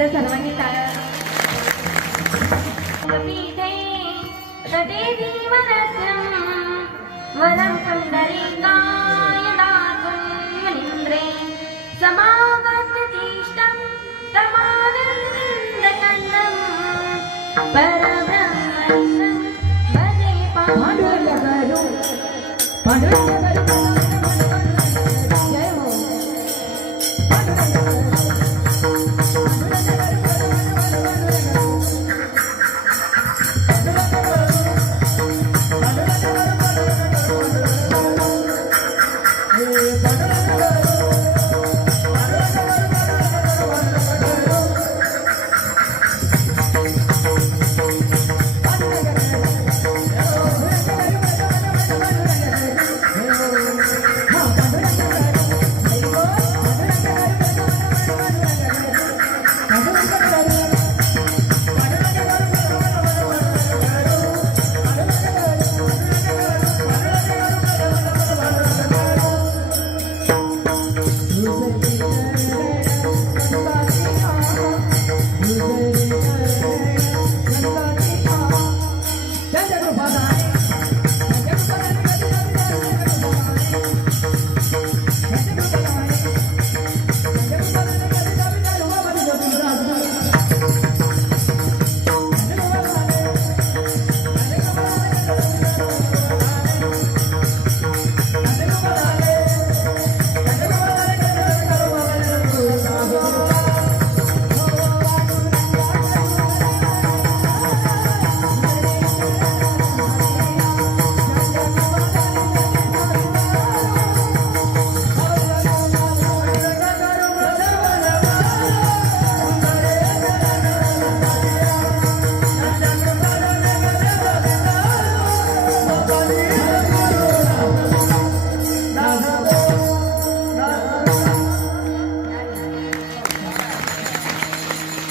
एकदा सर्वांनी टाळा. पीठे तटे दीवनस्यं वरं पुंडरीकाय दातुं मुनीन्द्रे समागततीष्टं तमानन्दकन्दं परब्रह्मणं भजे पाण्डुरंगगुरु पाण्डुरंगगुरु. जय हो.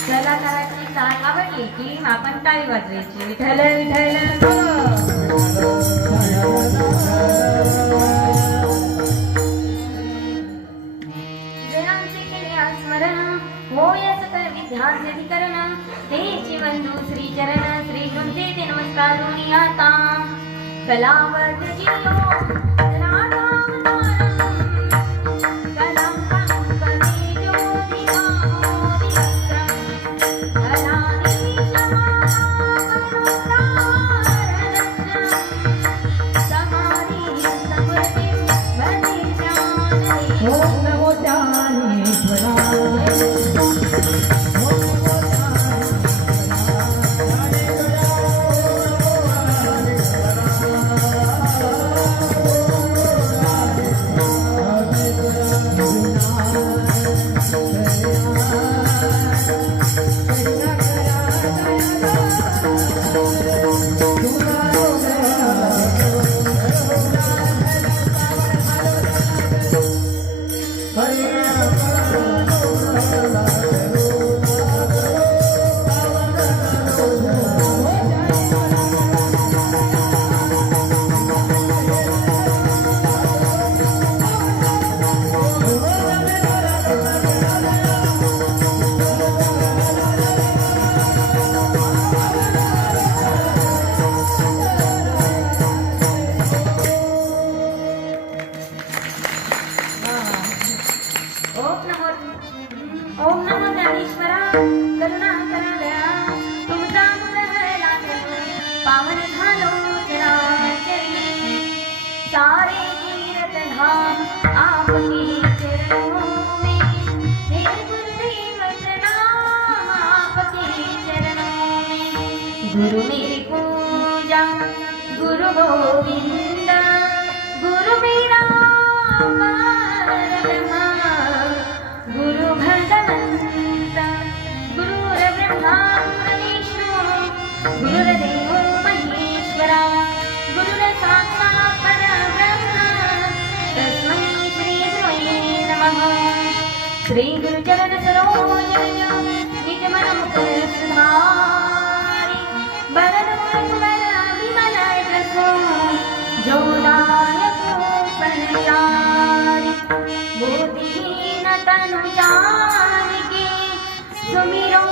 कलाकाराची चाल आवडली की आपण टाळी वाजवायची. विठ्ठल विठ्ठल. जयाचे केले स्मरण होय सकल विद्याचे अधिकरण तेची बंधू श्री चरण श्री गुंते ते नमस्कार आता कलावत जियो ओम नमो ज्ञानेश्वरा करुणा करा तुमचा मुरहरला पावन झालो चराचरी सारे तीर्थ धाम आपके चरणों में हे गुरुदेव प्रणाम आपके चरणों में गुरु मेरी पूजा गुरु गोविंद गुरु मेरा परब्रह्मा गुरु भगवंत गुरुर्ब्रह्मा गुरुर्विष्णु गुरुर्देवो महेश्वरा गुरुर्साक्षात् परब्रह्म तस्मै श्री गुरवे नमः. श्री गुरुचरण सरोज निज मन मुकुर सुधारि वरद कुंवर विमल जसो जो दायक बनचारि बुद्धिहीन तनु जानिके सुमिरो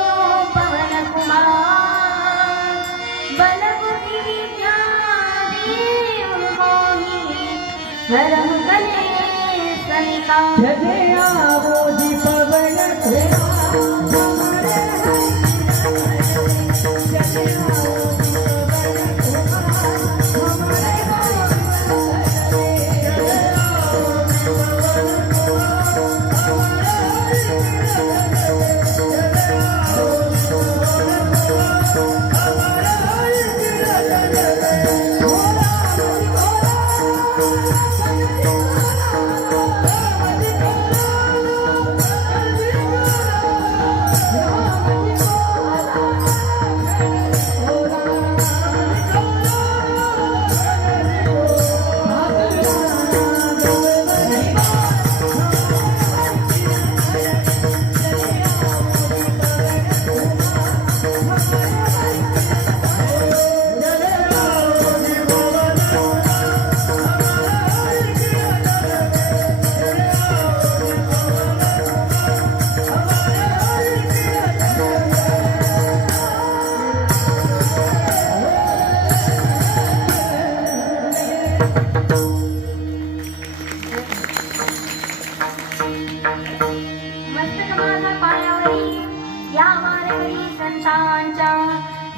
मस्तक माझा पायावरी या मानवी संतांच्या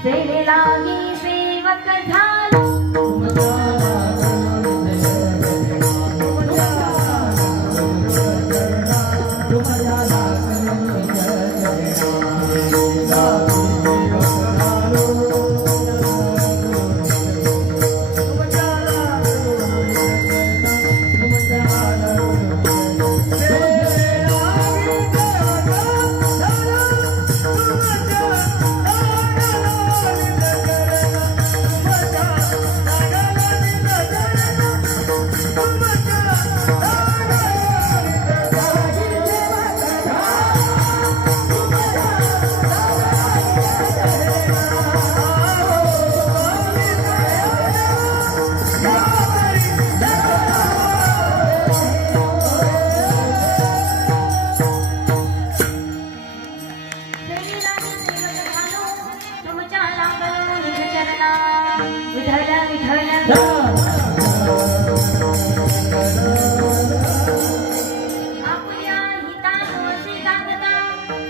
सेवेला मी सेवक झालो.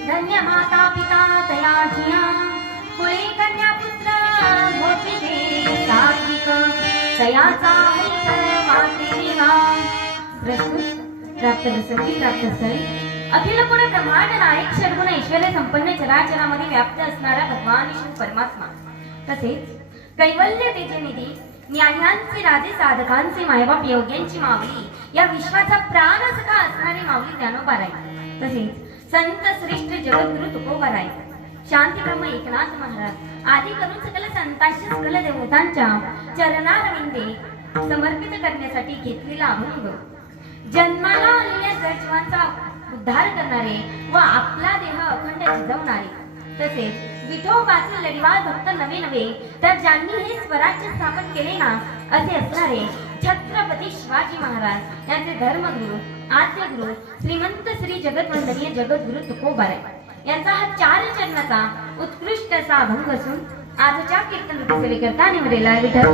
धन्य माता पिता तयाचिया कुळे कन्या पुत्र मोठे सात्विक तयाचा मातेहा. प्रस्तुत प्राप्त रसकी प्राप्त स्थळी अखिल गुण ब्रह्मांड नायक षडगुण ऐश्वर्य संपन्न चराचरामध्ये व्याप्त असणारा भगवान विष्णू परमात्मा तसेच कैवल्य तेजे निधी न्यायांचे राजे साधकांचे मायबाप योग्यांची माऊली या विश्वाचा प्राण सखा असणारे माऊली ज्ञानोबा राय तसेच संत श्रेष्ठ जगद्गुरु तुकोबा राय शांती ब्रह्म एकनाथ महाराज आदी करून सकल संतांच्या सकल देवतांच्या चरणारविंदे समर्पित करण्यासाठी घेतलेला अभंग जन्माला आलेल्या सजीवांचा उद्धार करणारे व आपला देह अखंड जिजवणारे तसेच विठोबाचे लढीवाळ भक्त नवे नवे तर ज्यांनी हे स्वराज्य स्थापन केले ना असे असणारे छत्रपती शिवाजी महाराज यांचे धर्मगुरु आद्यगुरु श्रीमंत श्री जगतवंदनीय जगद्गुरु तुकोबा राय यांचा हा 4 चरणाचा उत्कृष्ट असा अभंग असून आजच्या कीर्तन सेवेकरता निवडलेला विठ्ठल.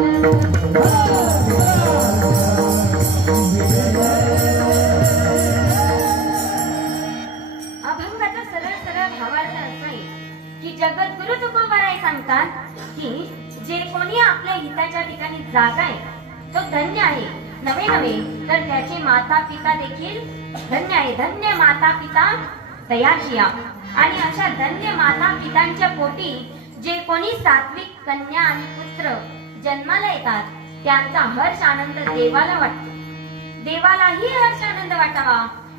अभंगाचा सरळ सरळ भावार्थ असा आहे की जगद्गुरु तुकोबा राय सांगतात की जे कोणी आपल्या हिताच्या ठिकाणी जागाय तो धन्य आहे नवे नवे तर त्याचे माता पिता देखील धन्य आहे. धन्य माता पिता तयाचिया. आणि अशा धन्य माता पितांच्या पोटी जे कोणी सात्विक कन्या आणि पुत्र जन्माला येतात त्यांचा हर्ष आनंद देवाला वाटतो. देवालाही हर्ष आनंद वाटावा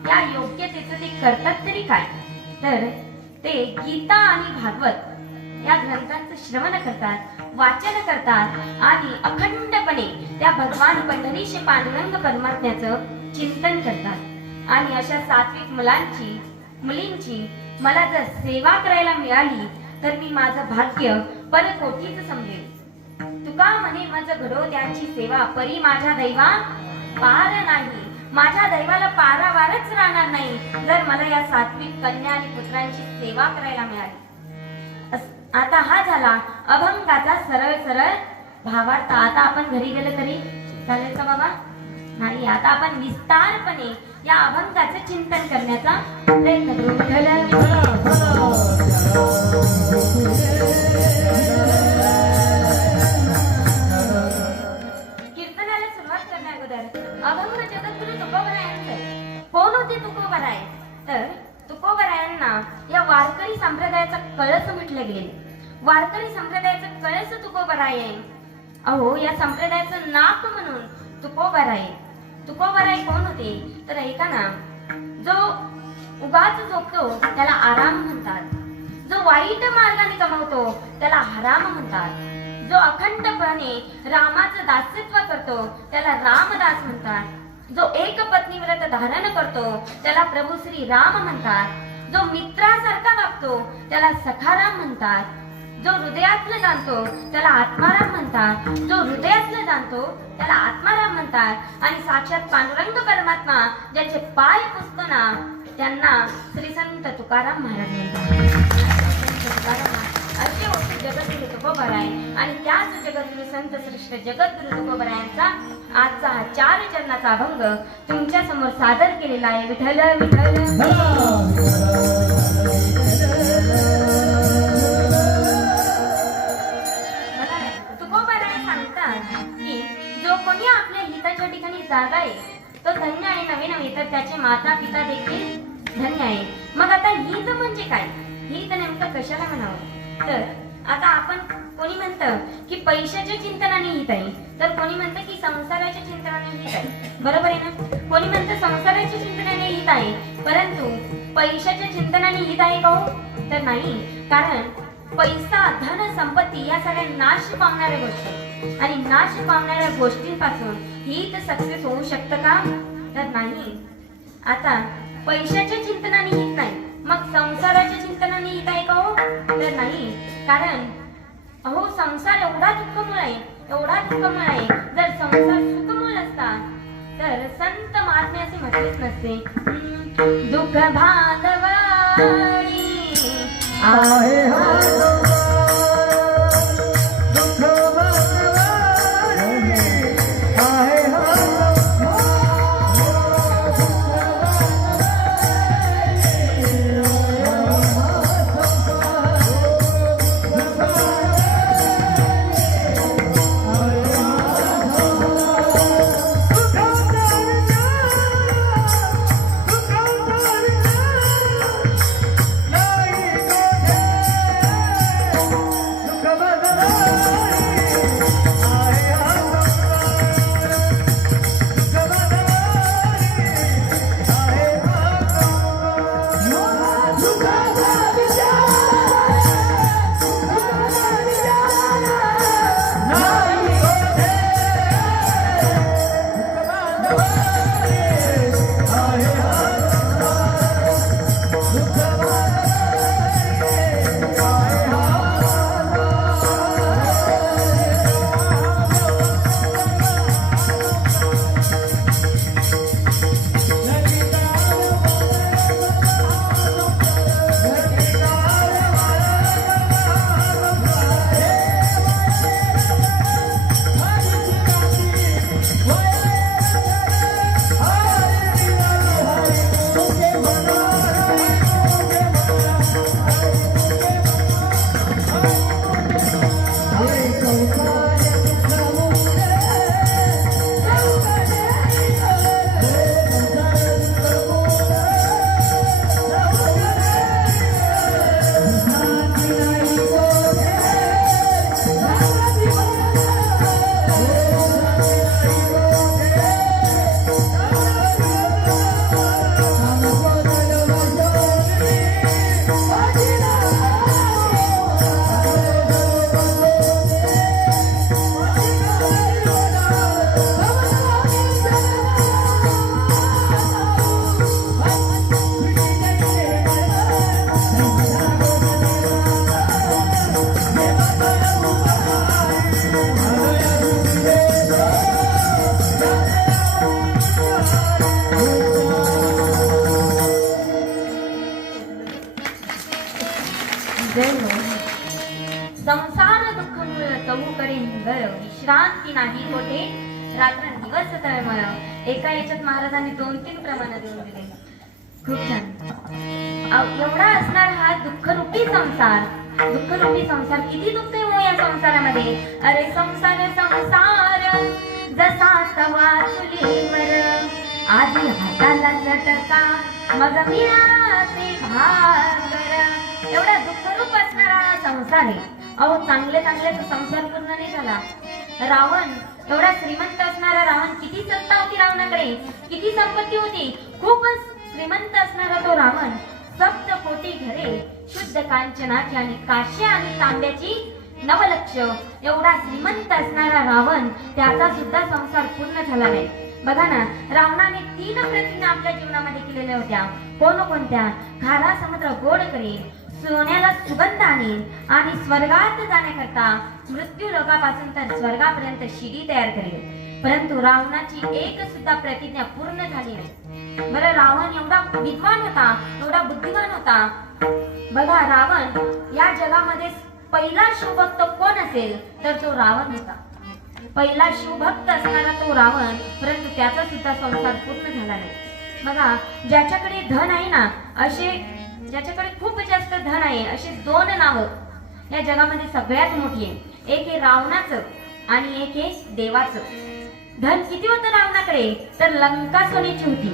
या योग्यतेचं ते करतात तरी काय तर ते गीता आणि भागवत या ग्रंथांचं श्रवण करतात वाचन करतात आणि अखंडपणे त्या भगवान पंढरीशी पांडुरंग परमात्म्याचं चिंतन करतात. आणि अशा सात्विक मुलींची मला जर सेवा करायला मिळाली तर मी माझं भाग्य परकोटीच समजेल. तुका म्हणे माझं घडो त्यांची सेवा परी माझ्या दैवा पार नाही. माझ्या दैवाला पारावारच राहणार नाही जर मला या सात्विक कन्या आणि पुत्रांची सेवा करायला मिळाली. आता हा झाला अभंगाचा सरळ सरळ भावार्थ. आता आपण घरी गेले तरी चालेल का बाबा? नाही, आता आपण विस्तारपणे या अभंगाचं चिंतन करण्याचा प्रयत्न करू. कीर्तनाला सुरुवात करण्या अगोदर अभंग जगद्गुरु तुकोबरायांचे कोण होते तुकोबराय? तर तुकोबरायांना या वारकरी संप्रदायाचा कळस म्हटलं गेले. वारकरी संप्रदायाचा कळस तुकोबराय आहे. अहो, या संप्रदायाचं नाक म्हणून तुकोबराय. तुकोबराय कोण होते? तर ऐका ना, जो उगाच झोपतो त्याला आराम म्हणतात. जो वाईट मार्गाने कमवतो त्याला हराम म्हणतात. जो अखंडपणे रामाचं दास्यत्व करतो त्याला रामदास म्हणतात. जो एक पत्नी व्रत धारण करतो त्याला प्रभू श्री राम म्हणतात. जो मित्रासारखा वागतो त्याला सखाराम म्हणतात. जो हृदयातलं जाणतो त्याला आत्माराम म्हणतात. जो हृदयातलं जाणतो त्याला आत्माराम म्हणतात. आणि साक्षात पांडुरंग परमात्मा ज्याचे पाय पुसतो ना त्यांना श्री संत तुकाराम महाराज म्हणतात. असे होते जगद्गुरु तुकोबराय. आणि त्याच जगद्गुरु संत श्रेष्ठ जगद्गुरु तुकोबरायांचा आजचा हा 4 चरणाचा अभंग तुमच्या समोर सादर केलेला आहे. विठ्ठल विठ्ठल. की जो कोणी आपल्या हिताच्या ठिकाणी जागा आहे तो धन्य आहे. नवे नव्हे तर त्याचे माता पिता देखील धन्य आहे. मग आता हित म्हणजे काय? हित नेमकं कशाला म्हणावं? तर आता आपण कोणी म्हणतं की पैशाच्या चिंतनाने हित आहे, तर कोणी म्हणतं की संसाराच्या चिंतनाने हित आहे. बरोबर आहे ना? कोणी म्हणतं संसाराच्या चिंतनाने हित आहे, परंतु पैशाच्या चिंतनाने हित आहे का हो? तर नाही. कारण पैसा, धन, संपत्ती या सगळ्या नाश पावणाऱ्या गोष्टी आणि नाश पावणाऱ्या गोष्टींपासून हित सक्सेस होऊ शकतं का? तर नाही. आता पैशाच्या चिंतनाने हित नाही, मग संसाराच्या चिंतनाने हित आहे का हो? तर नाही. कारण अहो, संसार एवढा दुःखमूळ आहे, एवढा दुःखमूळ आहे. जर संसार सुखमूळ असता तर संत महात्मे असे म्हटलेच नसते. दुःख भागवाडी आहे संसार दुःख मूळ चहूकडे हिंगळ, विश्रांती नाही कोठे रात्रंदिवस तळमळ. एका याच्यात महाराजांनी 2-3 प्रमाण देऊन दिले. खूप छान. एवढा असणार हा दुःखरूपी संसार. दुःखरूपी संसार किती दुःख हो या संसारामध्ये. अरे संसार संसार जसा तवा चुलीवर, आधी हाताला झटका मग मिळाते भाकर. एवढा दुःखरूप असणारा हा संसार आहे. अहो चांगले चांगले संसार पूर्ण नाही झाला. रावण एवढा श्रीमंत असणारा रावण, किती सत्ता होती रावणाकडे, किती संपत्ती होती. खूपच श्रीमंत असणारा तो रावण, 7 कोटी घरे, शुद्ध कांचनाची आणि काश्या आणि तांब्याची 9 लक्ष, एवढा श्रीमंत असणारा रावण, त्याचा सुद्धा संसार पूर्ण झाला नाही. बघा ना, रावणाने 3 प्रतिज्ञा आपल्या जीवनामध्ये केलेल्या होत्या. कोणकोणत्या? खारा समुद्र गोड करेल, सोन्याला सुगंध आणेल आणि स्वर्गात जाण्याकरता मृत्यू लोकापासून तर स्वर्गापर्यंत शिडी तयार करेल. परंतु रावणाची एक सुद्धा प्रतिज्ञा पूर्ण झाली नाही. बरं, रावण एवढा विद्वान होता, एवढा बुद्धिमान होता. बघा, रावण या जगामध्ये पहिला शिवभक्त कोण असेल तर तो रावण होता. पहिला शिवभक्त असणारा तो रावण, परंतु त्याचा सुद्धा संसार पूर्ण झाला नाही. बघा, ज्याच्याकडे धन आहे ना, असे ज्याच्याकडे खूप जास्त धन आहे, असे 2 नावं या जगामध्ये सगळ्यात मोठी आहे. एक आहे रावणाचं आणि एक आहे देवाचं. धन किती होतं रावणाकडे तर लंका सोन्याची होती.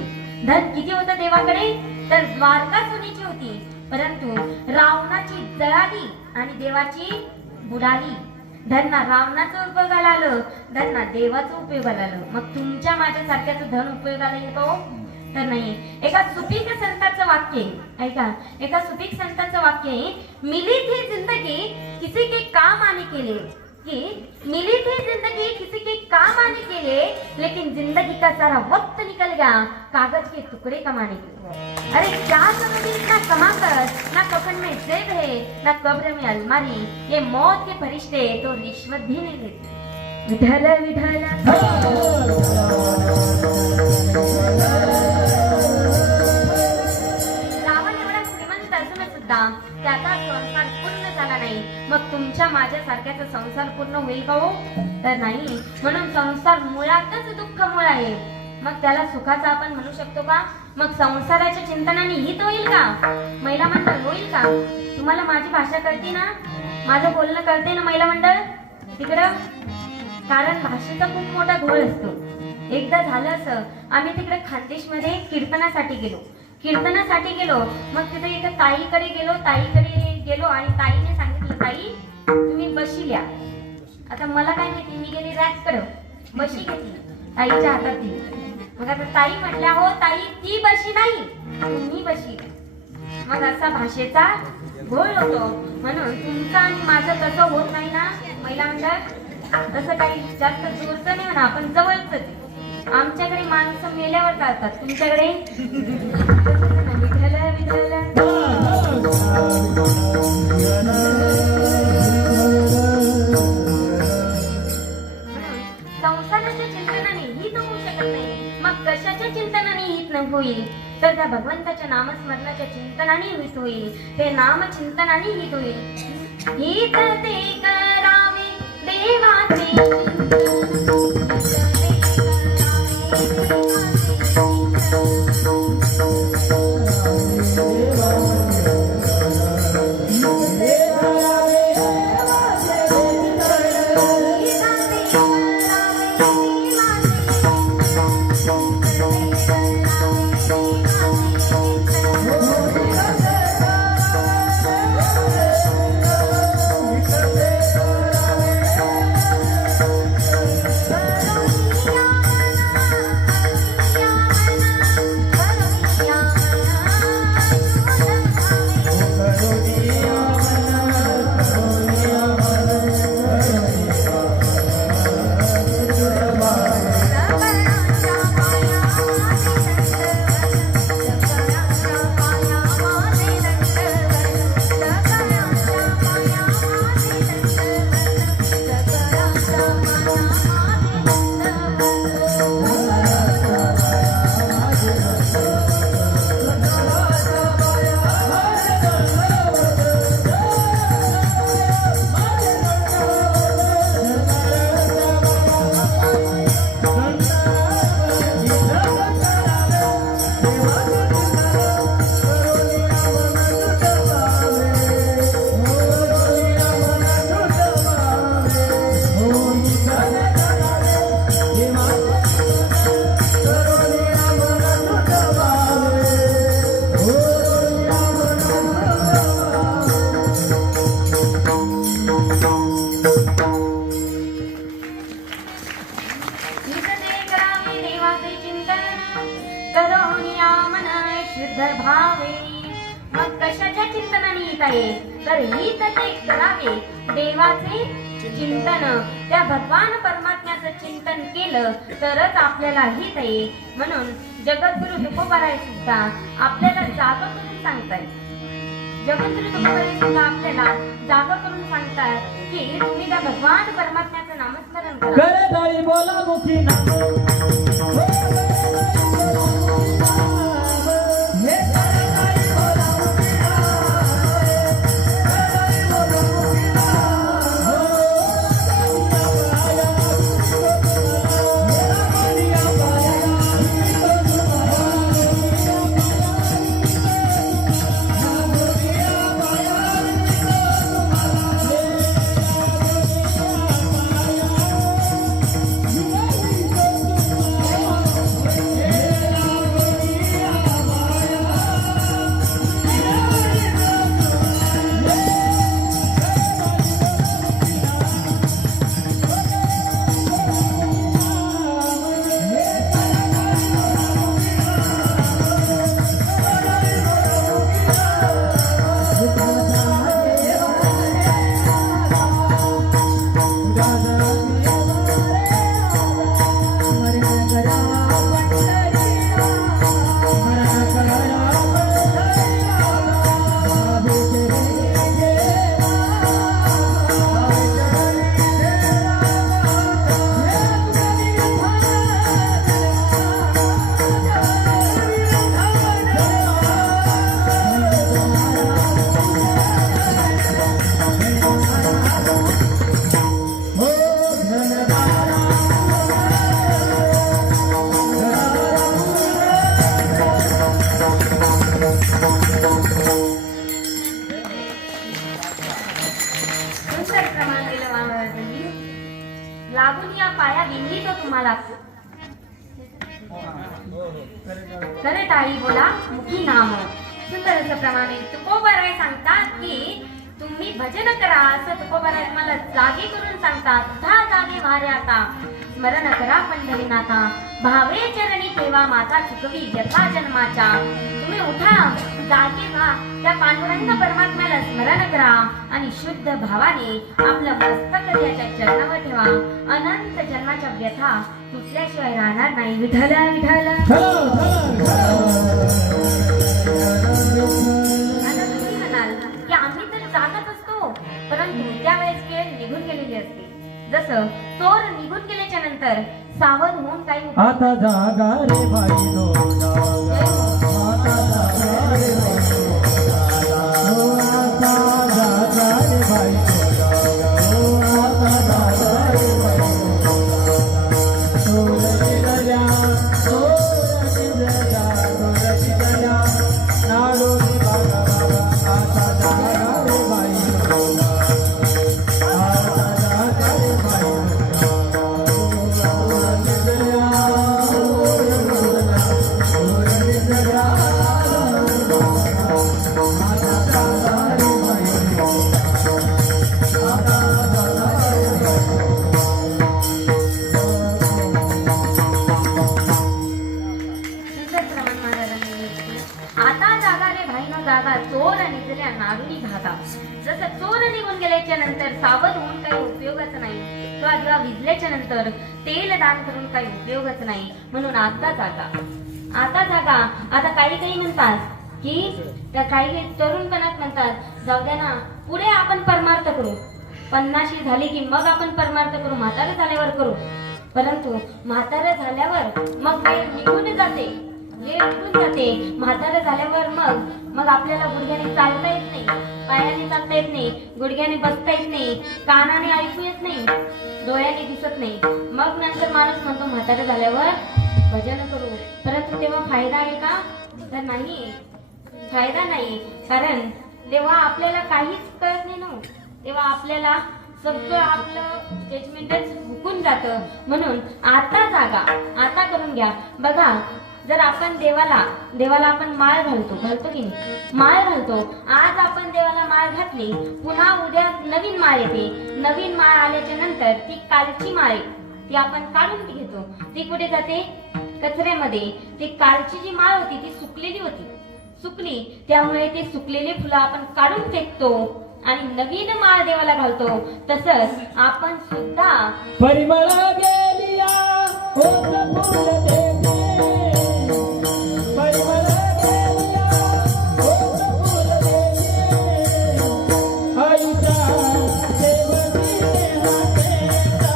धन किती होतं देवाकडे तर द्वारका सोन्याची होती. परंतु रावणाची जळाली आणि देवाची बुडाली. धन ना रावणाचं उपयोगाला आलं, धन ना देवाचं उपयोगाला आलं. मग तुमच्या माझ्या सारख्याचं धन उपयोगाला येतो तर नाही. एका सुफीक संतांचं वाक्य आहे, ऐका. एका सुफीक संतांचं वाक्य आहे, मिली थी जिंदगी किसी के काम आने के लिए, कि मिली थी जिंदगी किसी के काम आने के लिए, लेकिन जिंदगी का सारा वक्त निकल गया कागज के टुकड़े कमाने के लिए. अरे क्या करोगे इतना कमाकर, ना कफन में जेब है ना कब्र में अलमारी, ये मौत के फरिश्ते तो रिश्वत भी नहीं लेते. विठल विठल. रावण एवढा श्रीमंत असून सुद्धा त्याचा संसार पूर्ण झाला नाही. मग तुमच्या माझ्या सारख्याचा संसार पूर्ण होईल का हो तर नाही. म्हणून संसार मुळातच दुःख मूळ आहे. मग त्याला सुखाचा आपण म्हणू शकतो का? मग संसाराच्या चिंतनाने हित होईल का? महिला मंडळ होईल का? तुम्हाला माझी भाषा कळते ना, माझं बोलणं कळते ना महिला मंडळ तिकडं? कारण भाषेचा खूप मोठा घोळ असतो. एकदा झालं असं, आम्ही तिकडे खानदेशमध्ये कीर्तनासाठी गेलो. मग तिथे एका ताईकडे गेलो आणि ताईने सांगितलं, ताई तुम्ही बशी लिया. आता मला काय माहिती, मी गेली रॅककडे, बशी घेतली, ताईच्या हातात दिली. मग आता ताई म्हटल्या, हो ताई ती बशी नाही, तुम्ही बशी. मग असा भाषेचा घोळ होतो. म्हणून तुमचं आणि माझं तसं होत नाही ना महिला मंडळ. तसं काही जास्त दूरचं नाही म्हणा, आपण जवळच. आमच्याकडे माणसं मेल्यावर चालतात, तुमच्याकडे विठ्ठल विठ्ठल. संसाराच्या चिंतनाने हित होऊ शकत नाही. मग कशाच्या चिंतनाने हित होईल तर त्या भगवंताच्या नामस्मरणाच्या चिंतनाने हित होईल. ते नाम चिंतनाने हित होईल. हित ते करावे देवाचे, आहे तर हित ते करावे देवाचे चिंतन. त्या भगवान परमात्म्याचं चिंतन केलं तरच आपल्याला हित आहे. म्हणून जगद्गुरु तुकोबाराय सुद्धा आपल्याला जागा करून सांगतायत. जगद्गुरु तुकोबाराय सुद्धा आपल्याला जागा करून सांगतात की तुम्ही त्या भगवान परमात्म्याचं नामस्मरण करा. करताळी बोला मुखी नाम लागून या पाया विंदी तो तुम्हाला करे टाळी बोला मुखी नाम. सुंदर असं प्रमाणे तुकोबाराय सांगतात की तुम्ही भजन करा असं तुकोबाराय तुम्हाला जागे करून सांगतात. उठा जागे वारे आता स्मरण करा पंढरीनाथा भावे चरणी ठेवा माता चुकवी व्यथा जन्माच्या. तुम्ही उठा जागे व्हा त्या पांडुरंग परमात्म्याला स्मरण करा आणि शुद्ध भावाने आपलं मस्तक त्याच्या चरणावर ठेवा. अनंत जन्माच्या व्यथा तुटल्याशिवाय राहणार नाही. विठ्ठल विठ्ठल. आता तुम्ही म्हणाल की आम्ही तर जागत असतो परंतु त्यावेळेस वेळ निघून गेलेली असते. जसं चोर निघून गेल्याच्या नंतर सावध होऊन काही आता जागा रे भाई नो आता जागा रे भाई नो आता जागा रे भाई नो आता जागा रे भाई जसं चोर निघून गेल्याच्या नंतर सावध होऊन काही उपयोगच नाही. किंवा दिवा विजल्याच्या नंतर तेल दान करून काही उपयोगच नाही. म्हणून आता जागा आता जागा. आता काही म्हणतात की त्या काही तरुणपणात म्हणतात जाऊ द्या ना पुढे आपण परमार्थ करू. 50 झाली की मग आपण परमार्थ करू. म्हातारे झाल्यावर करू. परंतु म्हातारे झाल्यावर मग वेळ निघून जाते. म्हातारे झाल्यावर मग आपल्याला गुडघ्याने चालता येत नाही, पायाने चालता येत नाही, गुडघ्याने बसता येत नाही, कानाने ऐकू येत नाही, डोळ्याने दिसत नाही. मग नंतर माणूस म्हणतो म्हातारे झाल्यावर भजन करू. परंतु तेव्हा फायदा आहे का? तर नाही, फायदा नाही. कारण तेव्हा आपल्याला काहीच कळत नाही ना. तेव्हा आपल्याला सगळं आपलं जजमेंटच हुकून जातं. म्हणून आता जागा, आता करून घ्या. बघा जर आपण देवाला आपण माळ घालतो की नाही? माळ घालतो. आज आपण देवाला माळ घातली, पुन्हा उद्या नवीन माळ येते. नवीन माळ आल्याच्या नंतर ती कालची माळ ती आपण काढून घेतो. ती कुठे जाते? कचऱ्यामध्ये. ती कालची जी माळ होती ती सुकलेली होती. सुकली, त्यामुळे ते सुकलेली फुलं आपण काढून फेकतो आणि नवीन माळ देवाला घालतो. तसंच आपण सुद्धा परिमळ गेलिया होत फुल देते, परिमळ गेलिया होत फुल देते, आईच्या सेवकीने हाकेचा,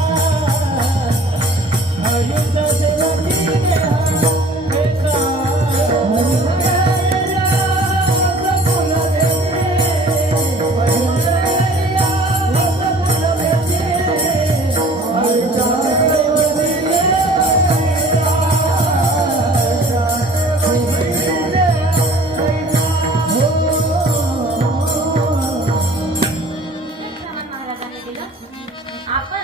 आईच्या सेवकीने हाकेचा, परिमळ गेलिया होत फुल देते, परिमळ गेलिया होत फुल देते, आईच्या श्रवण महाराजांनी दिलं. आपण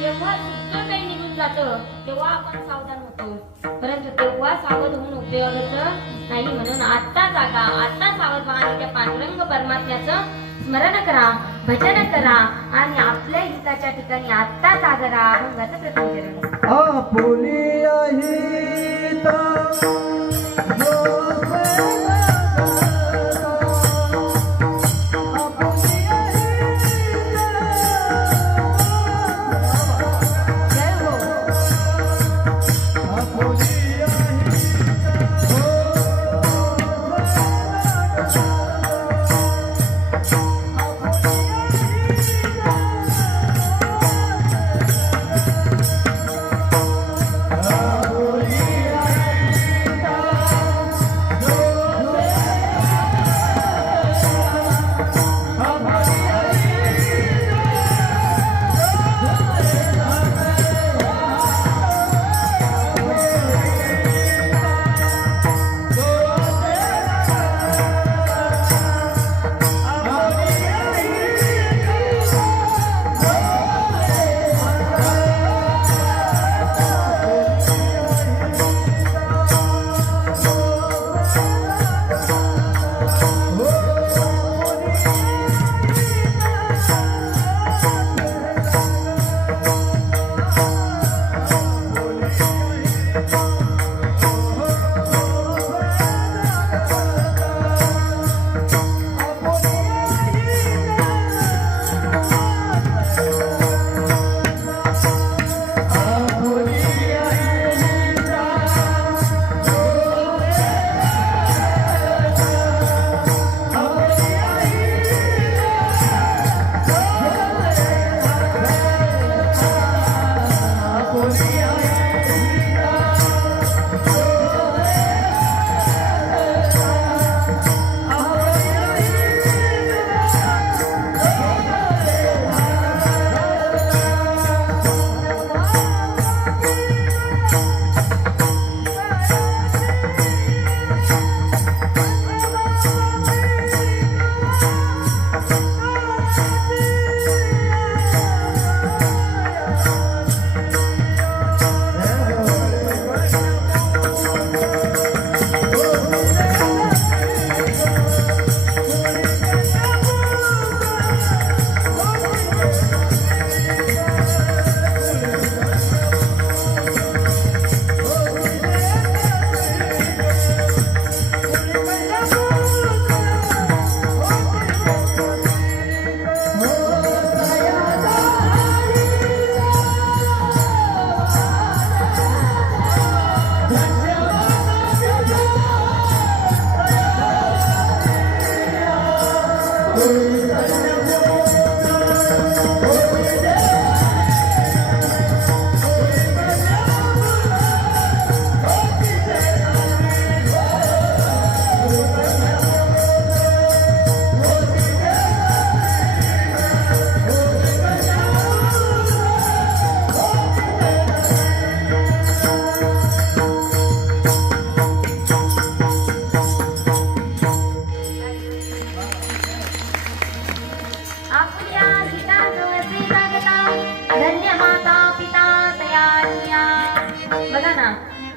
जेव्हा सगळं काही निघून जातं तेव्हा आपण सावधान होतो, परंतु तेव्हा सावध होऊन उपयोगाचं नाही. म्हणून आता जागा, आता सावध व्हा आणि त्या पांडुरंग परमात्म्याचं स्मरण करा, भजन करा आणि आपल्या हिताच्या ठिकाणी आता सागरा अभंगाचं प्रथम चरण. आपुली अहित जो वेगळा, आपुली अहित जय हो. आपुली अहित जो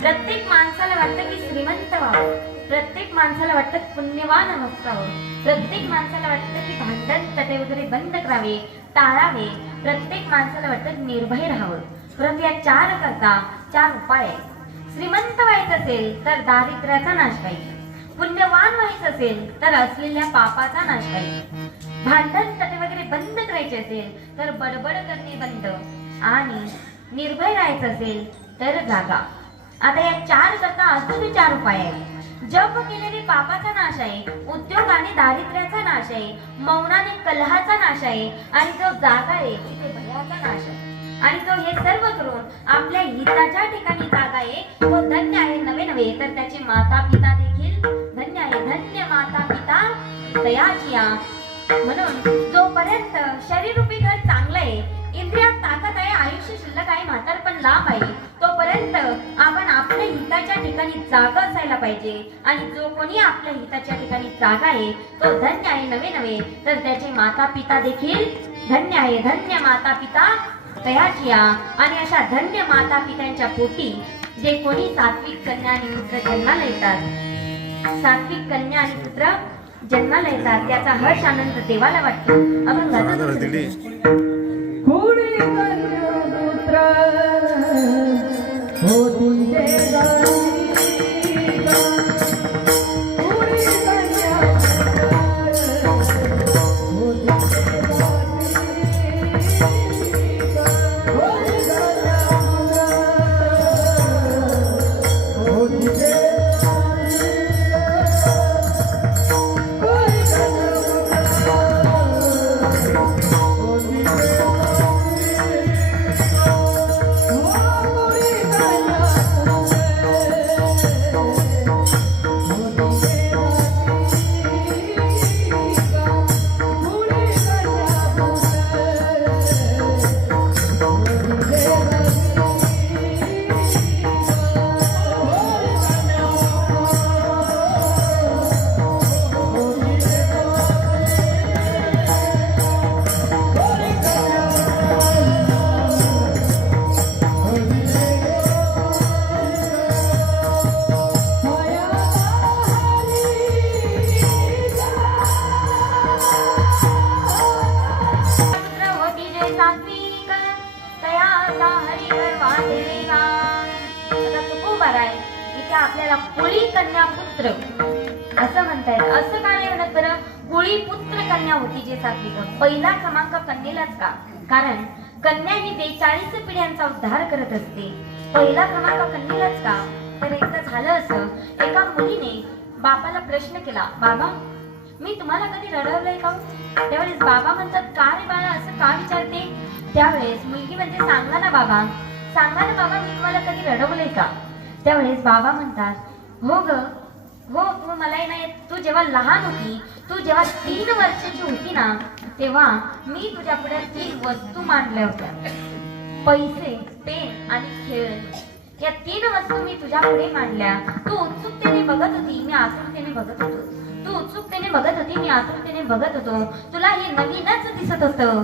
प्रत्येक माणसाला वाटतं की श्रीमंत व्हावं, प्रत्येक माणसाला वाटतं पुण्यवान असावं, प्रत्येक माणसाला वाटतं की भांडण तटे वगैरे बंद करावे, टाळावे, प्रत्येक माणसाला वाटतं निर्भय राहावं. परंतु या चार करता चार उपाय आहेत. श्रीमंत व्हायचं असेल तर दारिद्र्याचा नाश पाहिजे, पुण्यवान व्हायचं असेल तर असलेल्या पापाचा नाश करायचा, भांडण तटे वगैरे बंद करायचे असेल तर बडबड करणे बंद, आणि निर्भय राहायचं असेल तर जागा. आता या 4 करता अजून 4 उपाय आहेत. जप केलेले पापाचा नाश आहे, उद्योग आणि दारिद्र्याचा नाश आहे, मौनाने कलहाचा नाश आहे, आणि जो जागा आहे तिथे भयाचा नाश आहे. आणि जो हे सर्व करून आपल्या हिताच्या ठिकाणी जागा आहे तो धन्य आहे नवे नव्हे तर त्याचे माता पिता देखील धन्य आहे. धन्य माता पिता तयाचिया. म्हणून जोपर्यंत शरीररूपी घर चांगलं आहे, इंद्रियात ताकद आहे, आयुष्य शिल्लक आहे, म्हातारपण लांब आहे, तोपर्यंत आपण आपल्या हिताच्या ठिकाणी जागा असायला पाहिजे. आणि जो कोणी आपल्या हिताच्या ठिकाणी जागा आहे तो धन्य आहे नवे नव्हे तर त्याचे माता पिता देखील धन्य आहे. धन्य माता पिता तयाचिया. आणि अशा धन्य माता पित्यांच्या पोटी जे कोणी सात्विक कन्या आणि पुत्र जन्माला येतात, सात्विक कन्या आणि पुत्र जन्माला येतात, त्याचा हर्ष आनंद देवाला वाटतो. अभंगाचा कुणी कन्यापुत्र होती जे गाई, कुणी कन्यापुत्र होती जे गाई, कुणी कन्यापुत्र होती जे आपल्याला कुळी कन्या पुत्र असं म्हणतायत. असं का नाही म्हणत बरं? कुळी पुत्र कन्या होती जे सात्विक. पहिला क्रमांक कन्येलाच का? कारण कन्या ही 42 पिढ्यांचा उद्धार करत असते. पहिला क्रमांक कन्येलाच का? तर एकदा झालं असं, एका मुलीने बापाला प्रश्न केला, बाबा मी तुम्हाला कधी रडवलंय का? त्यावेळेस बाबा म्हणतात, का रे बाळा असं का विचारते? त्यावेळेस मुलगी म्हणते, सांगा ना बाबा, सांगा ना बाबा, मी तुम्हाला कधी रडवलंय का? त्यावेळेस बाबा म्हणतात, हो ग हो, तू मला नाही, तू जेव्हा लहान होती, तू जेव्हा 3 वर्षाची होती ना, तेव्हा मी तुझ्या पुढे 3 वस्तू मांडल्या होत्या, पैसे, पेन आणि खेळ. या 3 वस्तू मी तुझ्या पुढे मांडल्या. तू उत्सुकतेने बघत होती, मी आतुरतेने बघत होतो. तू उत्सुकतेने बघत होती, मी आतुरतेने बघत होतो. तुला हे नवीनच दिसत होतं.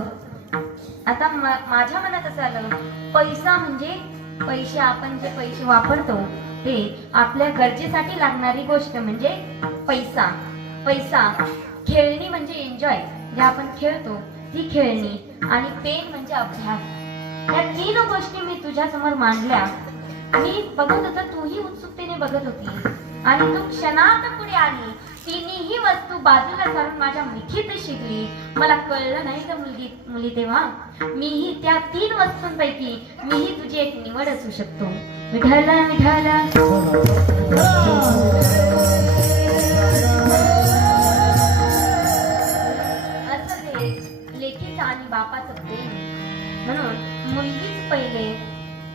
आता माझ्या मनात असं आलं, पैसा म्हणजे पैसे, आपण जे पैसे वापरतो ते आपल्या गरजेसाठी लागणारी गोष्ट म्हणजे पैसा. पैसा, खेळणी म्हणजे एन्जॉय, जे आपण खेळतो ती खेळणी, आणि पेन म्हणजे अभ्यास. या 3 गोष्टी मी तुझ्या समोर मांडल्या. मी बघत होतो, तूही उत्सुकतेने बघत होती, आणि तू क्षणात पुढे आली. 3ही वस्तू बाजूला सारून माझ्या मिठीत शिरली. मला कळलं नाही का मुली तेव्हा, मीही त्या 3 वस्तूंपैकी मीही तुझी एक निवड असू शकतो. विठ्ठल विठ्ठल. असं ते लेकीचं आणि बापाचं प्रेम. म्हणून मुलगीच पहिले,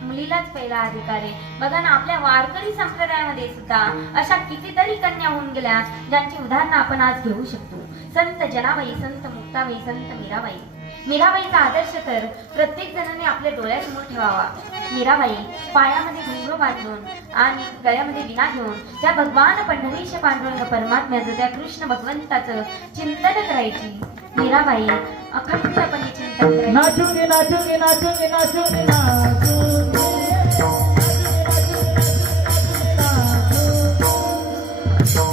मुलीलाच पहिला अधिकार आहे. बघा ना, आपल्या वारकरी संप्रदायामध्ये सुद्धा अशा कितीतरी कन्या होऊन गेल्या, ज्यांची उदाहरणं आपण आज घेऊ शकतो. संत जनाबाई, संत मुक्ताबाई, संत मीराबाई. मीराबाईचा आदर्श तर प्रत्येक जणांनी आपल्या डोळ्यासमोर ठेवावा. मीराबाई पायामध्ये घुंगरू बांधून आणि गळ्यामध्ये विणा घेऊन त्या भगवान पंढरीश पांडुरंग परमात्म्याचं, त्या कृष्ण भगवंताचं चिंतन करायची. मीराबाई अखंडपणे चिंतन करायची. नाचूंगी नाचूंगी नाचूंगी नाचूंगी नाचूंगी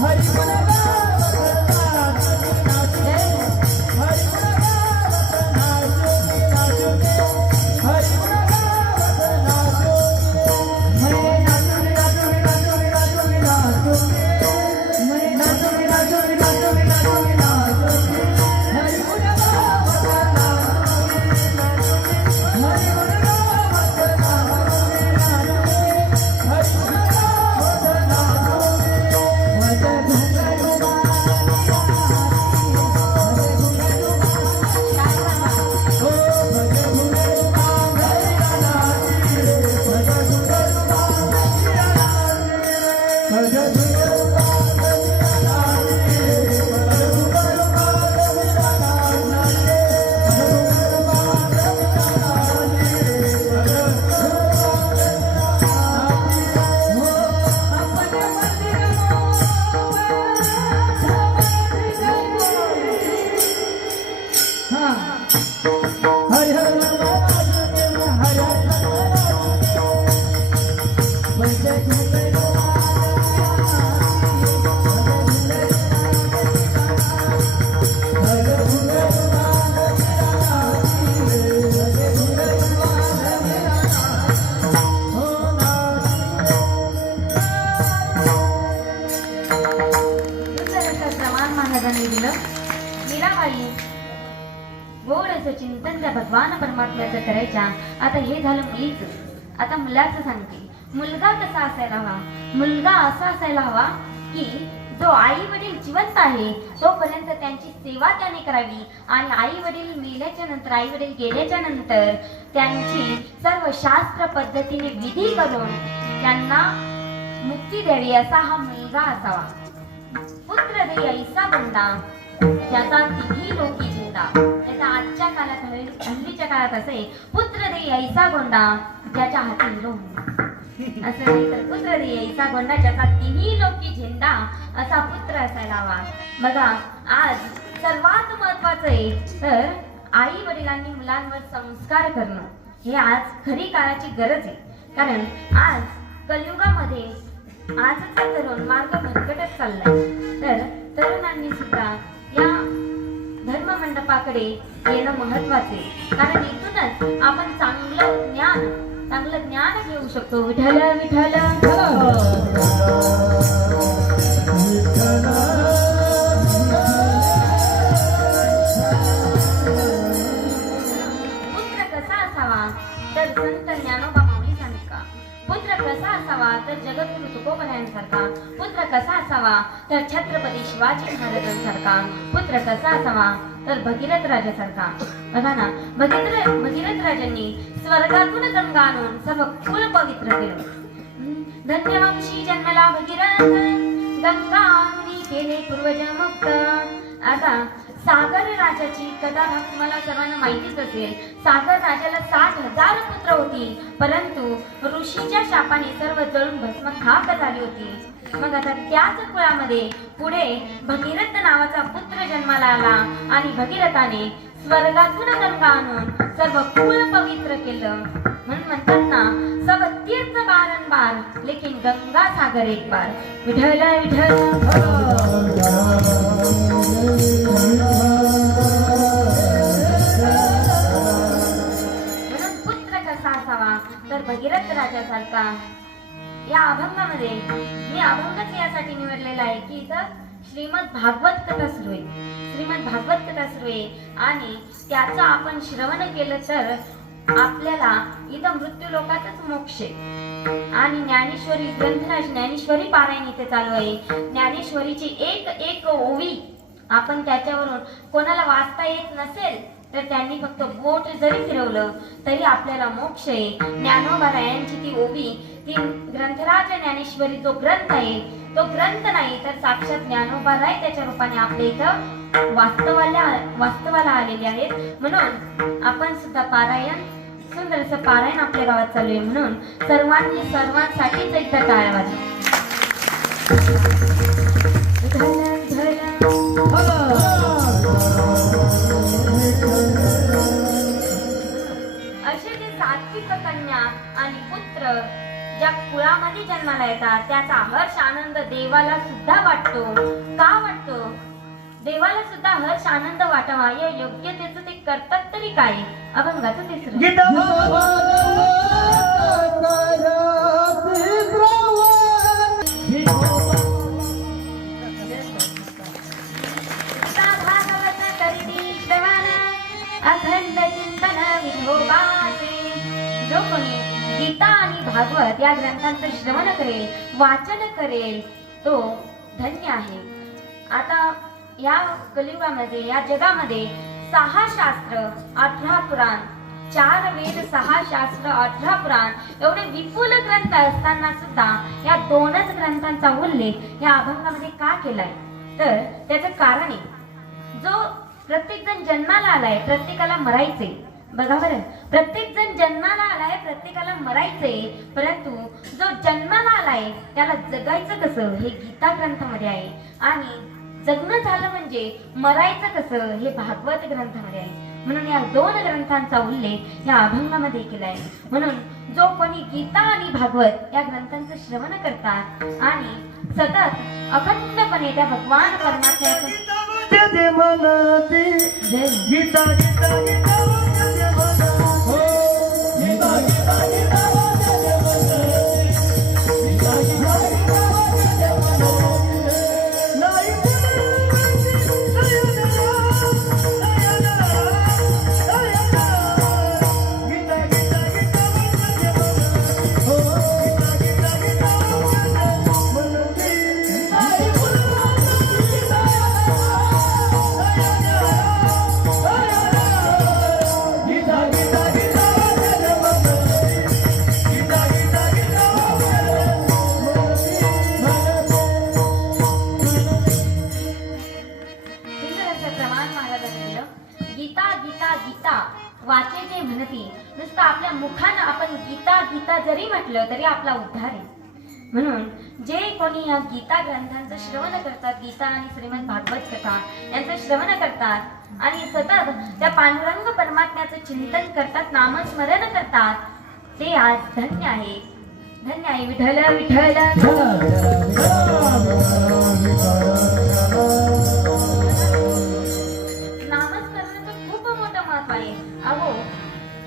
हरि गुण पण त्या भगवान परमात्म्याचं करायच्या. आता हे झालं मुलीचं. आता मुलाचं सांगते. मुलगा कसा असायला हवा? मुलगा असा असायला हवा की जो आई वडील जिवंत आहे तोपर्यंत त्यांची सेवा त्याने करावी आणि आई वडील मेल्याच्या नंतर, आई वडील गेल्याच्या नंतर त्यांची सर्व शास्त्र पद्धतीने विधी करून त्यांना मुक्ती द्यावी असा हा मुलगा असावा. पुत्र दे ऐसा बंदा ज्याचा तिघी लोकी जिंदा. त्याचा आजच्या काळात हल्लीच्या काळात असे पुत्र दे ऐसा गोंडा ज्याच्या हाती हिरो असं नाही तर पुत्र दे ऐसा गोंडा ज्याचा तिन्ही लोकी झेंडा असा पुत्र असायला हवा. बघा आज सर्वात महत्वाचं आहे तर आई वडिलांनी मुलांवर संस्कार करणं हे आज खरी काळाची गरज आहे. कारण आज कलियुगामध्ये आजचा तरुण मार्ग भरकटत चाललाय. तर तरुणांनी सुद्धा या धर्म मंडपाकडे येणं महत्वाचे. कारण इथूनच आपण चांगलं ज्ञान घेऊ शकतो. विठ्ठल विठ्ठल पुत्र कसा असावा तर संत ज्ञानोबा माऊली सांगता. पुत्र कसा असावा तर जगद्गुरु तुकोबरायांसारखा. पुत्र कसा असावा तर छत्रपती शिवाजी महाराजांसारखा. पुत्र कसा असावा तर भगीरथ राजासारखा. बघा ना, भगीरथ राजांनी स्वर्गातून गंगा आणून सर्व कुल पवित्र केलं. धन्यवंशी जन्मला भगीरथ गंगा आणून केले पूर्वज मुक्त. आता सागर राजाची कथा तुम्हाला सर्वांना माहितीच असेल. सागर राजाला 60,000 पुत्र होती परंतु ऋषीच्या शापाने सर्व जळून भस्म खाक झाली होती. मग आता त्याच कुळामध्ये पुढे भगीरथ नावाचा पुत्र जन्माला आला आणि भगीरथाने स्वर्गातून गंगा आणून सर्व कुळ पवित्र केलं. म्हणून म्हणतात ना, सब तीर्थ बारंबार लेकिन गंगा सागर एक बार. विठ्ठल विठ्ठल म्हणून पुत्र कसा असावा तर भगीरथ राजासारखा. या अभंगामध्ये मी अभंगच यासाठी निवडलेला आहे की इथं श्रीमद भागवत कथा सुरू आहे. श्रीमद भागवत कथा सुरू आहे आणि त्याचं आपण श्रवण केलं तर आपल्याला इथं मृत्यू लोकातच मोक्ष आहे. आणि ज्ञानेश्वरी ग्रंथराज ज्ञानेश्वरी पारायण इथे चालू आहे. ज्ञानेश्वरीची एक एक ओवी आपण त्याच्यावरून कोणाला वाचता येत नसेल तर त्यांनी फक्त बोट जरी फिरवलं तरी आपल्याला मोक्ष आहे. ज्ञानोबरायांची ती ओवी, ती ग्रंथराज ज्ञानेश्वरी जो ग्रंथ आहे तो ग्रंथ नाही तर साक्षात ज्ञानोबराय त्याच्या रूपाने आपल्या इथं वास्तवाला आलेले आहेत. म्हणून आपण सुद्धा पारायण, सुंदर असं पारायण आपल्या गावात चालू आहे. म्हणून सर्वांसाठीच एकदा टाळ्या वाजवा. असे जे सात्विक कन्या आणि पुत्र ज्या कुळामध्ये जन्माला येतात त्याचा हर्ष आनंद देवाला सुद्धा वाटतो. का वाटतो? देवाला सुद्धा हर्ष आनंद वाटावा या योग्यतेचं ते करतात तरी काय? अभंगाचं तिसरं अखंड चिंतन विठोबाचे. जो कोणी गीता आणि भागवत या ग्रंथांचं श्रवण करेल, वाचन करेल तो धन्य आहे. आता या कलियुगामध्ये, या जगामध्ये 6 शास्त्र 18 पुराण, 4 वेद 6 शास्त्र 18 पुराण एवढे विपुल ग्रंथ असताना सुद्धा या 2च ग्रंथांचा उल्लेख या अभंगामध्ये का केलाय तर त्याचं कारण आहे. जो प्रत्येक जण जन्माला आलाय प्रत्येकाला मरायचे. बघा बरं, प्रत्येक जण जन्माला आलाय प्रत्येकाला मरायचे, परंतु जो जन्माला आलाय त्याला जगायचं कसं हे गीता ग्रंथामध्ये आहे आणि जगणं झालं म्हणजे मरायचं कसं हे भागवत ग्रंथामध्ये आहे. म्हणून या 2 ग्रंथांचा उल्लेख या अभंगामध्ये केलाय. म्हणून जो कोणी गीता आणि भागवत या ग्रंथांचं श्रवण करतात आणि सतत अखंडपणे त्या भगवान परमात्म्याचं जय मनती गीता गीता गीता जय मनती हो गीता गीता गीता जय मनती गीता गीता गीता जय मनती नाही नयना नयना नाही म्हणती, नुसतं आपल्या मुखानं आपण गीता गीता जरी म्हटलं तरी आपला उद्धार आहे. म्हणून जे कोणी या गीता ग्रंथांचं श्रवण करतात, गीता आणि श्रीमद भागवत कथा यांचं श्रवण करतात आणि सतत त्या पांडुरंग परमात्म्याचं चिंतन करतात, नामस्मरण करतात, ते आज धन्य आहे. धन्य आहे. विठ्ठल विठ्ठल. नामस्मरणाचं खूप मोठं महत्व आहे. अहो,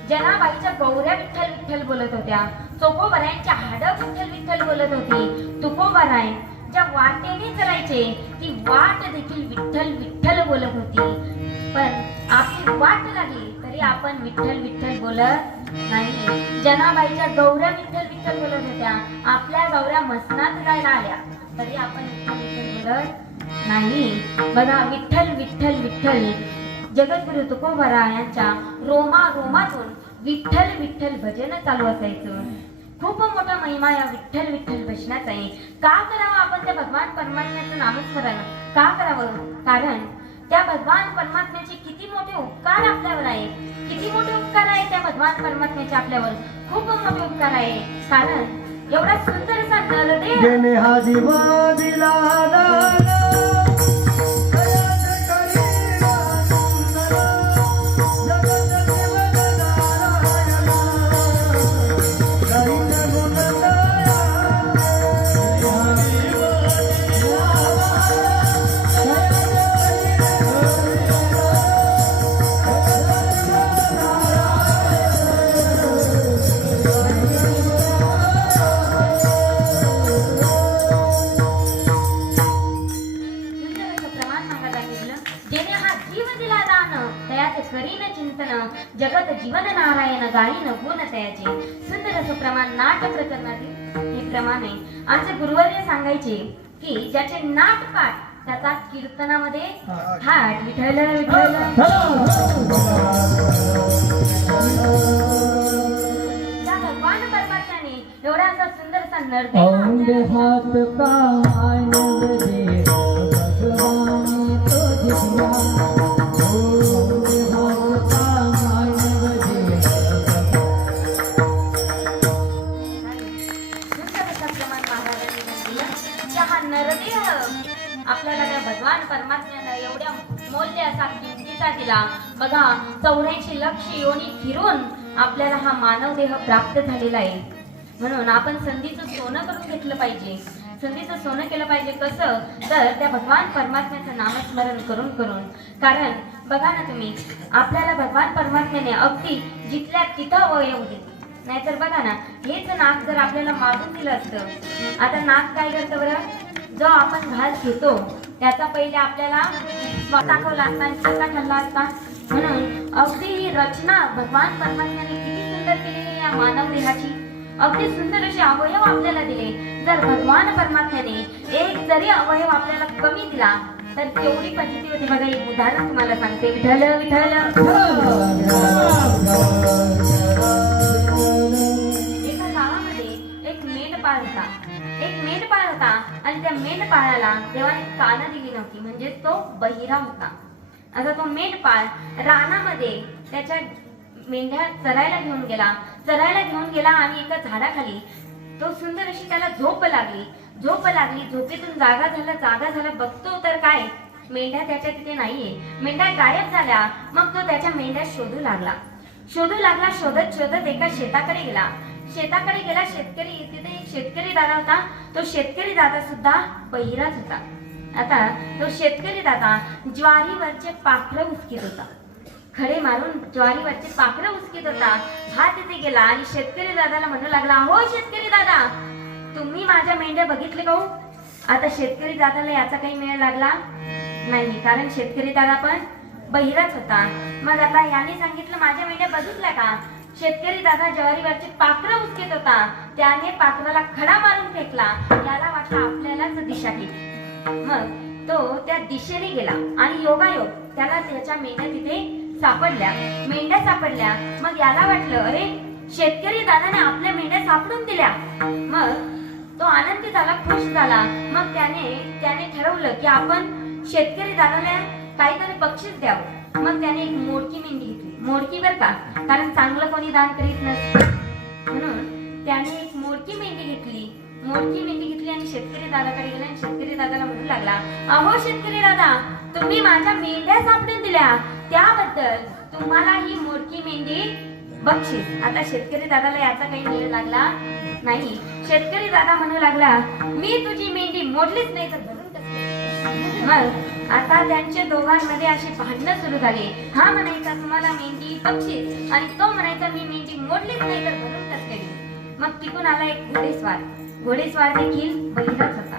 जनाबाईच्या गौऱ्या विठ्ठल विठ्ठल बोलत होत्या, चोखोबरायांच्या हाडं विठ्ठल विठ्ठल बोलत होती, तुकोबराय ज्या वाटेने चालायचे ती वाट देखील विठ्ठल विठ्ठल बोलत होती. पण आपली वाट लागली तरी आपण विठ्ठल विठ्ठल बोलत नाही. जनाबाईच्या गौऱ्या विठ्ठल विठ्ठल बोलत होत्या, आपल्या गौऱ्या मसनात जायला आल्या तरी आपण विठ्ठल विठ्ठल बोलत नाही. बघा, विठ्ठल विठ्ठल विठ्ठल जगद्गुरु तुकोबरा यांच्या रोमा रोमातून विठ्ठल विठ्ठल भजन चालू असायचं. खूप मोठा महिमा या विठ्ठल विठ्ठल भजनाचा आहे. का करावं आपण त्या भगवान परमात्म्याचं नामस्मरण? का करावं? कारण त्या भगवान परमात्म्याचे किती मोठे उपकार आपल्यावर आहे, किती मोठे उपकार आहे त्या भगवान परमात्म्याचे आपल्यावर. खूप मोठे उपकार आहे. कारण एवढा सुंदर असा नरदेव जेने हा दिवा दिला दान, जगत जीवन नारायण गायीन गुण तयाचे. सुंदर असं प्रमाण नाट प्रकरणातील हे प्रमाण आहे. आमचे गुरुवर्य सांगायचे की ज्याचे नाट पाठ त्याचा कीर्तनामध्ये थाट. विठ्ठल विठ्ठल. त्या भगवान परमात्म्याने एवढा असा सुंदर असा नरदेव हात पाय दे भगवान तुझिया. आपल्याला त्या भगवान परमात्म्यानं एवढ्या मौल्य असा किमतीचा दिला. बघा, 84 लक्ष योनी फिरून आपल्याला हा मानव देह प्राप्त झालेला आहे. म्हणून आपण संधीचं सोनं करून घेतलं पाहिजे. संधीचं सोनं केलं पाहिजे. कसं? तर त्या भगवान परमात्म्याचं नामस्मरण करून करून. कारण बघा ना तुम्ही, आपल्याला भगवान परमात्म्याने अगदी जिथल्या तिथं अवयव दिले. नाहीतर बघा ना, हेच नाक जर आपल्याला मागून दिलं असतं. आता नाक काय करतं बरं? जो आपण घास घेतो त्याचा पहिले आपल्याला दाखवला असता आणि स्वतः खाल्ला असता. म्हणून अगदी ही रचना भगवान परमात्म्याने किती सुंदर केलेली या मानव देहाची. अगदी सुंदर असे अवयव आपल्याला दिले. जर भगवान परमात्म्याने एक जरी अवयव आपल्याला कमी दिला तर केवढी फजिती होते बघा. एक उदाहरण तुम्हाला सांगते. विठ्ठल विठ्ठल. एका गावामध्ये एक मेंढपाळ होता. एक मेंढपाळ होता आणि त्या मेंढपाळाला देवाने कान दिली नव्हती, म्हणजे तो बहिरा होता. आता तो मेंढपाळ रानामध्ये त्याच्या मेंढ्या चरायला घेऊन गेला आणि एका झाडाखाली तो सुंदर अशी त्याला झोप लागली. झोपेतून जागा झाला बघतो तर काय, मेंढ्या त्याच्या तिथे नाहीये. मेंढ्या गायब झाल्या. मग तो त्याच्या मेंढ्या शोधू लागला. शोधत एका शेताकडे गेला. तिथे एक शेतकरी दादा होता. तो शेतकरी दादा सुद्धा बहिराच होता. आता तो शेतकरी दादा ज्वारीवरचे पाखरं उचकीत होता. खडे मारून ज्वारीवरचे पाखरं उचकीत होता. हा तिथे गेला आणि शेतकरी दादाला म्हणू लागला, हो शेतकरी दादा, तुम्ही माझ्या मेंढ्या बघितले का? आता शेतकरी दादाला याचा काही मेळ लागला नाही, कारण शेतकरी दादा पण बहिराच होता. मग आता याने सांगितलं, माझ्या मेंढ्या बघितल्या का? शेतकरी दादा ज्वारीवरचे पाखरं उचकीत होता. त्याने पाखराला खडा मारून फेकला. याला वाटलं आपल्यालाच दिशा केली. मग तो त्या दिशेने गेला आणि योगायोग त्याला त्याच्या मेंढ्या तिथे मेंढ्या सापडल्या. मग याला वाटलं, अरे शेतकरी दादाने आपल्या मेंढ्या सापडून दिल्या. मग तो आनंदी झाला, खुश झाला. मग त्याने ठरवलं की आपण शेतकरी दादाला काहीतरी बक्षीस द्यावं. मग त्याने एक मोडकी मेंढी घेतली. मोडकी बर का, कारण चांगलं कोणी दान करीत नसतं. म्हणून त्याने एक मोडकी मेंढी घेतली. मोडकी मेंढी घेतली आणि शेतकरी दादाकडे गेला आणि शेतकरी दादाला म्हणू लागला, अहो शेतकरी दादा, तुम्ही माझ्या मेंढ्या सापडून दिल्या, त्याबद्दल तुम्हाला ही मोडकी मेंढी बक्षीस. आता शेतकरी दादाला याचा काही मेळ लागला नाही. शेतकरी दादा म्हणू लागला, मी तुझी मेंढी मोडलीच नाही तर भरून टाकली. मग आता त्यांच्या दोघांमध्ये अशी भांडणं सुरू झाली. हा म्हणायचा तुम्हाला मेंढी बक्षीस आणि तो म्हणायचा मी मेंढी मोडलीच नाही तर भरून टाकलेली. मग तिकून आला एक घोडेस्वार. घोडेस्वार देखील बहिराच होता.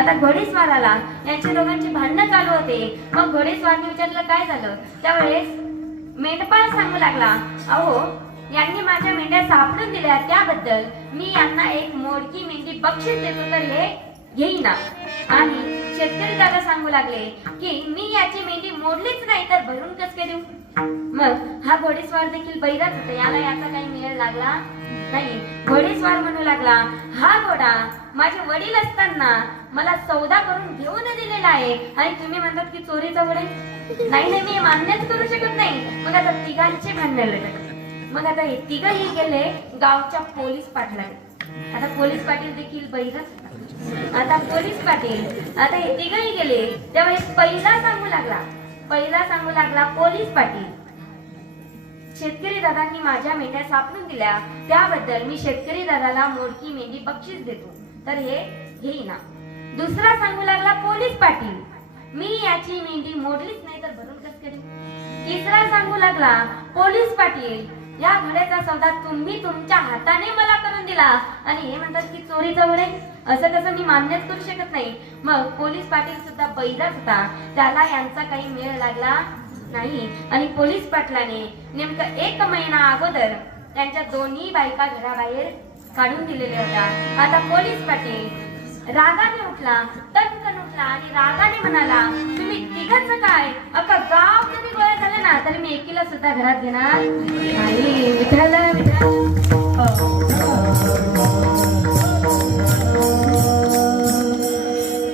आता घोडेस्वाराला यांच्या दोघांची भांडणं चालू होते. मग घोडेस्वारने विचारलं काय झालं. त्यावेळेस मेंढपाळ सांगू लागला, अहो यांनी माझ्या मेंढ्या सापडून दिल्या, त्याबद्दल मी यांना एक मोडकी मेंढी बक्षीस देतो तर हे घेईना. आणि शेतकरी दादा सांगू लागले की मी याची मेंढी मोडलीच नाही तर भरून कस काय देऊ. मग हा घोडेस्वार देखील बैराच होता. याला याचा काही मेळ लागला नाही. घोडेस्वार म्हणू लागला, हा घोडा माझे वडील असताना मला सौदा करून घेऊन दिलेला आहे आणि तुम्ही म्हणतात की चोरीचा घोडा. नाही नाही, मी मान्यच करू शकत नाही. मग आता तिघांचे भांडण लागले. मग आता हे तिघही गेले गावच्या पोलीस पाटलाकडे. आता पोलीस पाटील देखील बैराच होता. आता पोलीस पाटील आता हे तिघही गेले. त्यावेळेस पहिला सांगू लागला पोलीस पाटील, शेतकरी दादांनी माझ्या मेंढ्या सापडून दिल्या, त्याबद्दल मी शेतकरी दादाला मोडकी मेंढी बक्षीस देतो तर हे घेईना. दुसरा सांगू लागला पोलीस पाटील, मी याची मेंढी मोडलीच नाही तर भरून कस करेन. तिसरा सांगू लागला पोलीस पाटील, या घोड्याचा सौदा तुम्ही तुमच्या हाताने मला करून दिला आणि हे म्हणतात की चोरीचा घोडे, असं कसं मी मान्यच करू शकत नाही. मग पोलीस पाटील सुद्धा बैराच होता. त्याला यांचा काही मेळ लागला नाही आणि पोलीस पाटलाने नेमकं 1 महिना अगोदर त्यांच्या दोन्ही बायका घराबाहेर काढून दिलेल्या होत्या. आता पोलीस पाटील रागाने उठला, तटकन उठला आणि रागाने म्हणाला, तुम्ही तिघच काय अख्खा गाव जरी गोळा झाला ना तरी मी एकीला सुद्धा घरात घेणार नाही. विठ्ठल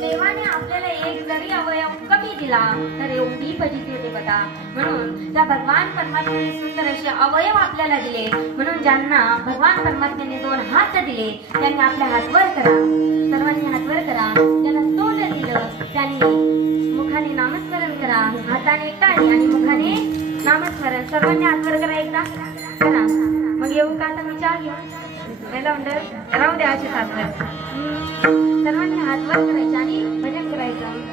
देवाने आपल्याला एक जरी अवयव कमी दिला तर एवढी फजिती होते बघा. म्हणून त्या भगवान परमात्म्याने सुंदर असे अवयव आपल्याला दिले. म्हणून ज्यांना भगवान परमात्म्याने 2 हात दिले त्यांनी आपल्या हात वर करा, सर्वांनी हात वर करा. ज्यांना तोंड दिलं त्यांनी मुखाने नामस्मरण करा, हाताने टाळी आणि मुखाने नामस्मरण. सर्वांनी हात वर करा, एकदा करा. मग येऊ का आता मी चहा घेऊ पहिला म्हणलं राहू द्या असे हात वर. सर्वांनी हात वर करायचे आणि भजन करायचं.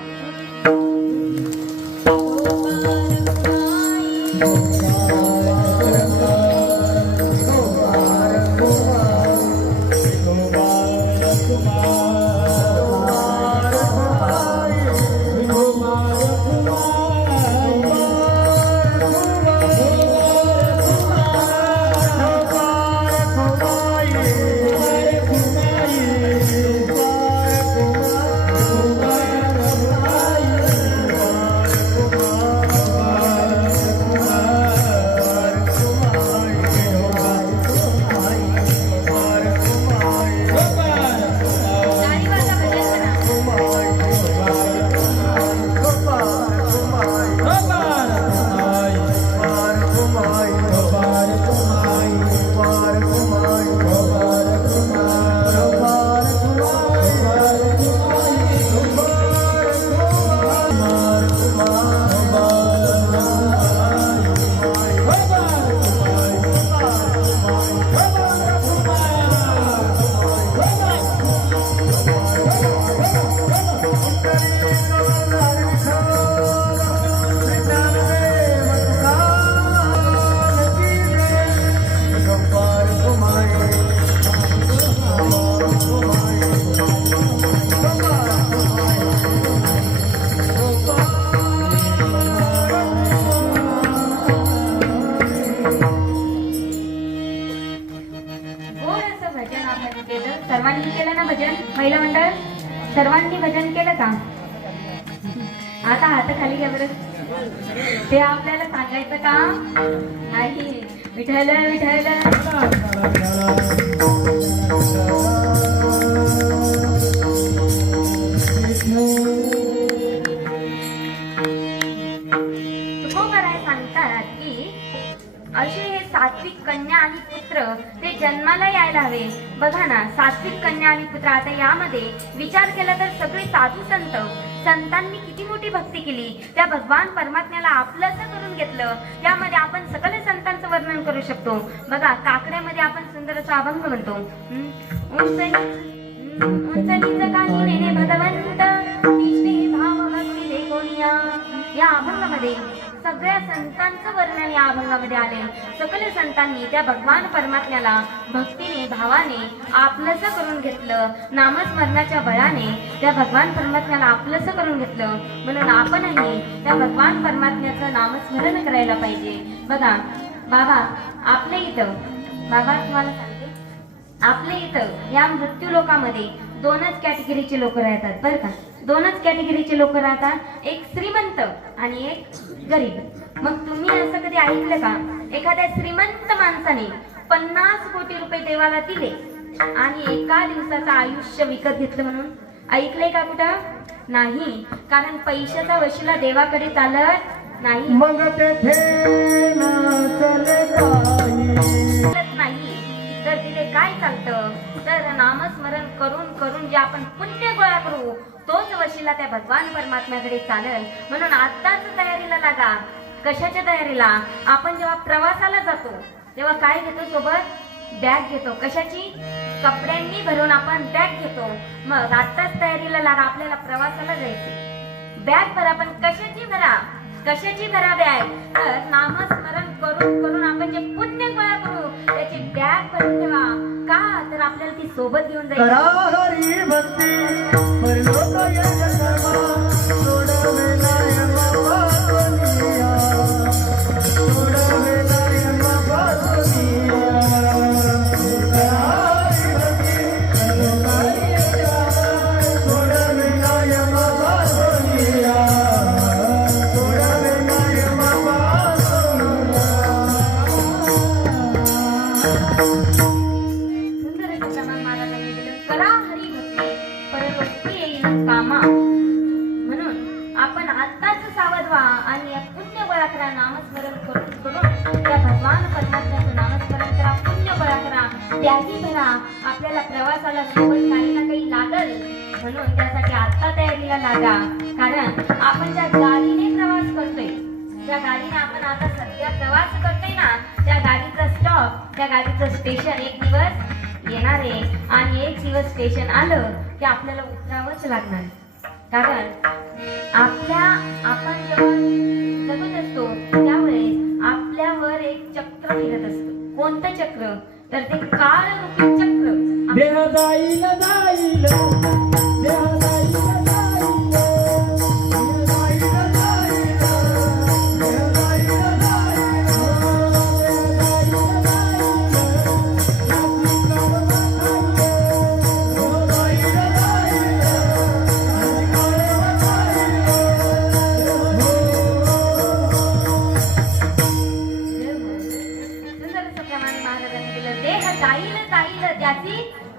सर्वांनी केलं ना भजन. महिला मंडळ सर्वांनी भजन केलं का. आता हात खाली घ्या बरं. ते आपल्याला सांगायचं का नाही. विठ्ठल विठ्ठल तुकोबाराय सांगतात की कन्या आणि पुत्र ते जन्माला यायला हवे. बघा ना, सात्विक कन्या आणि पुत्र. आता यामध्ये विचार केला तर सगळे साधू संतांनी किती मोठी भक्ती केली. त्या भगवान परमात्म्याला आपलंसं करून घेतलं. त्यामध्ये आपण सकल संतांचं वर्णन करू शकतो. बघा, काकड्यामध्ये आपण सुंदर असा अभंग म्हणतो. उंचनीच काही नेणे भगवंत तिष्ठे भाव भक्ती देखोनिया. या अभंगामध्ये सगळ्या संतांचं वर्णन या अभंगामध्ये आले. सकल संतांनी त्या भगवान परमात्म्याला भक्तीने भावाने आपलंसं करून घेतलं. नामस्मरणाच्या बळाने त्या भगवान परमात्म्याला आपलंसं करून घेतलं. म्हणून आपणही त्या भगवान परमात्म्याचं नामस्मरण करायला पाहिजे. बघा बाबा, आपल्या इथं बाबा तुम्हाला सांगते, आपल्या इथं या मृत्यू लोकामध्ये दोनच कॅटेगरीचे लोक राहतात बरं का. दोनच कॅटेगरीचे लोक राहतात, एक श्रीमंत आणि एक गरीब. मग तुम्ही असं कधी ऐकलं का, एखाद्या श्रीमंत माणसाने 50 कोटी रुपये देवाला दिले आणि एका दिवसाचं आयुष्य विकत घेतलं म्हणून? ऐकलंय का कुठं? नाही. कारण पैशाचा वशिला देवाकडे चालत नाही. मग तेथे चालत नाही. तर तिथे काय चालतं, तर नामस्मरण करून करून जे आपण पुण्य गोळा करू तोच वशिला त्या भगवान परमात्म्याकडे चालेल. म्हणून आत्ताच तयारीला लागा. कशाच्या तयारीला? आपण जेव्हा प्रवासाला जातो तेव्हा काय घेतो सोबत? बॅग घेतो. कशाची? कपड्यांनी भरून आपण बॅग घेतो. मग आत्ताच तयारीला लागा. आपल्याला प्रवासाला जायचे. बॅग भरा, पण कशाची भरा? कशाची भरा बॅग? तर नामस्मरण करून करून आपण जे पुण्य गोळा करू त्याची बॅग भरून ठेवा. का? तर आपल्याला ती सोबत घेऊन जाईल. हरी भक्ती परलोक यश कर्मा सोडवेला यमा पावनिया सोडवेला यमा पावनिया. हरी भक्ती सोडवेला यमा पावनिया सोडवेला यमा पावनिया. करा हरी भक्ती परभक्ती येईल कामा. म्हणून आपण आत्ताच सावध व्हा आणि या पुण्य गोळा करा. नामस्मरण करून करून त्या भगवान परमात्म्याचं नामस्मरण करा. पुण्य गोळा करा. त्याही भरा. आपल्याला प्रवासाला सोबत काही ना काही लागल. म्हणून त्यासाठी आत्ता तयारीला लागा. कारण आपण ज्या गाडीने प्रवास करतोय, ज्या गाडीने आपण आता सध्या प्रवास करतोय ना, त्या गाडीचा स्टॉप, त्या गाडीचं स्टेशन एक दिवस येणार आहे. आणि एक दिवस स्टेशन आलं की आपल्याला उतरावंच लागणार. कारण आपण जेव्हा जगत असतो त्यावेळेस आपल्यावर एक चक्र फिरत असतं. कोणतं चक्र? तर ते काळरूपी चक्र. देह जाईल जाईल देह जाईल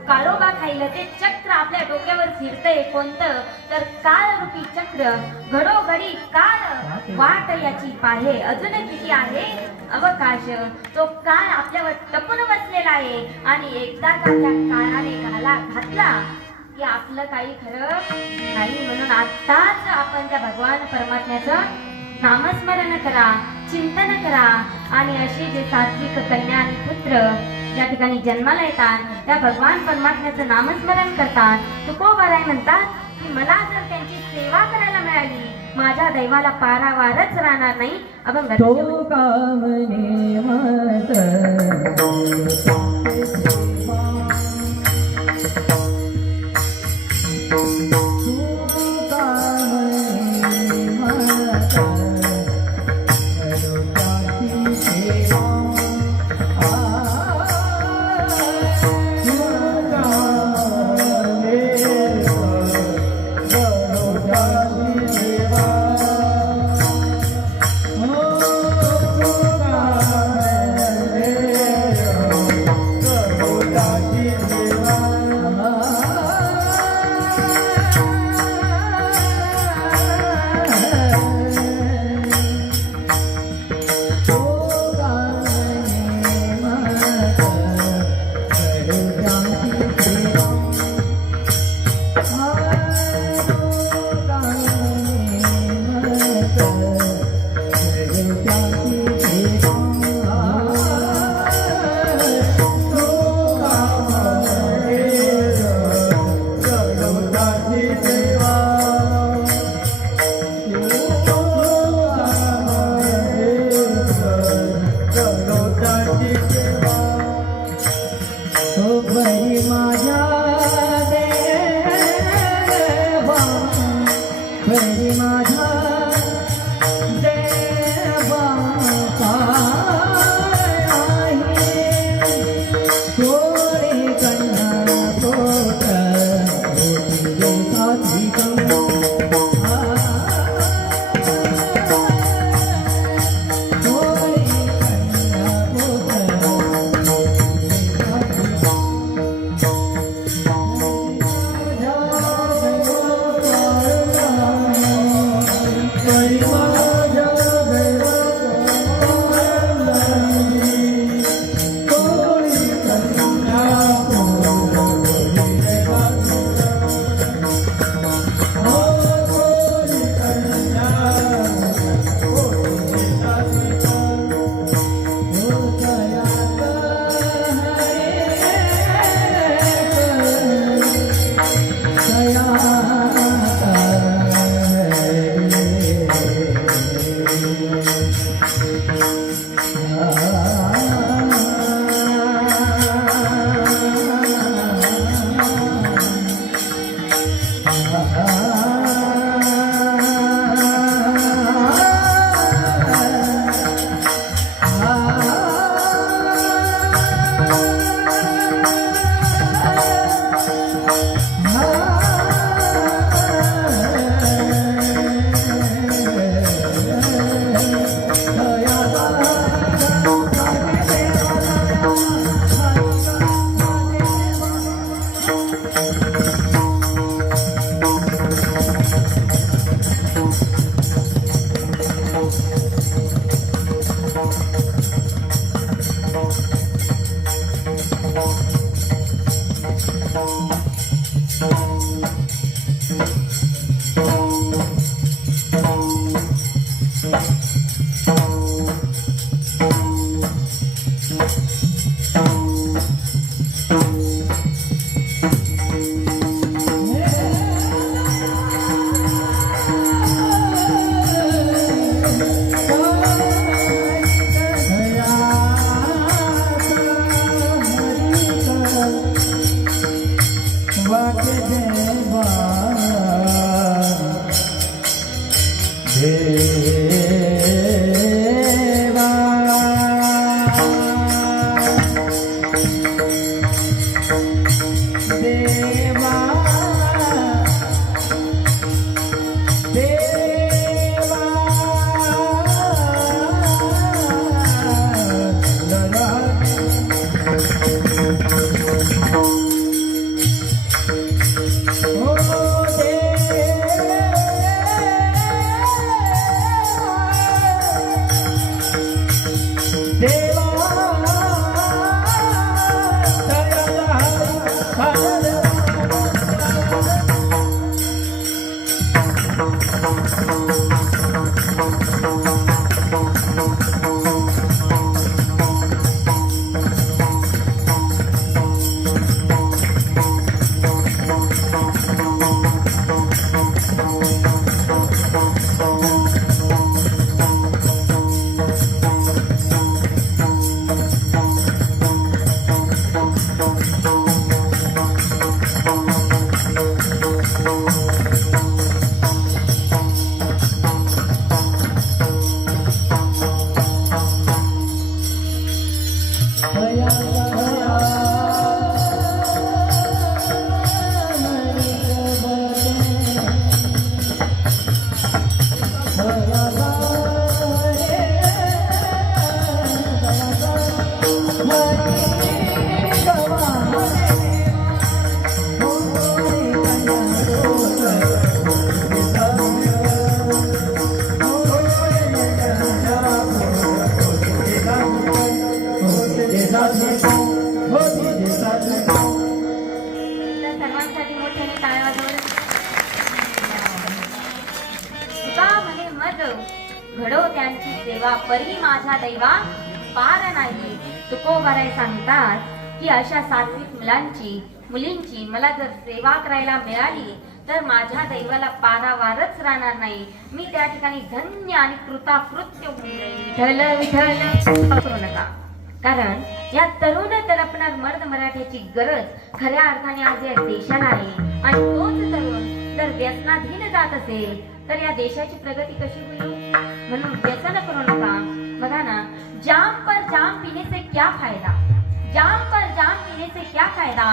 काळोबा खायला ते चक्र आपल्या डोक्यावर फिरतंय. कोणतं? तर काळरूपी चक्र. घडोघडी काळ वाट याची पाहे अजून किती आहे अवकाश. तो काळ आपल्यावर टपून बसलेला आहे आणि एकदा का त्या काळाने घातला की आपलं काही खरं नाही. म्हणून आत्ताच आपण त्या भगवान परमात्म्याचं नामस्मरण करा, चिंतन करा. आणि असे जे सात्विक कन्या आणि पुत्र ज्या ठिकाणी जन्माला येतात त्या भगवान परमात्म्याचं नामस्मरण करतात. तुकोबाराय म्हणतात की मला जर त्यांची सेवा करायला मिळाली माझ्या दैवाला पारावारच राहणार नाही. अभंग. तो कामने मात्र सर्वांसाठी मोठ्याने टाळ्या वाजवून तुका म्हणे मज घडो त्यांची सेवा परी माझ्या दैवा पार नाही. तुकोबाराय सांगतात की अशा सात्विक मुलींची मला जर सेवा करायला मिळाली तर माझ्या दैवाला पारावारच राहणार नाही. मी त्या ठिकाणी धन्य आणि कृताकृत्य होऊन जाईल. विठ्ठल विठ्ठल करू नका, कारण या तरुण तडपणार मर्द मराठ्याची गरज खऱ्या अर्थाने आज या देशाला आहे. आणि तोच तरुण जर व्यसनाधीन जात असेल तर या देशाची प्रगती कशी होईल? म्हणून व्यसन करू नका. बघा ना, जाम पर जाम पीने से क्या फायदा, जाम पर जाम पीने से क्या फायदा,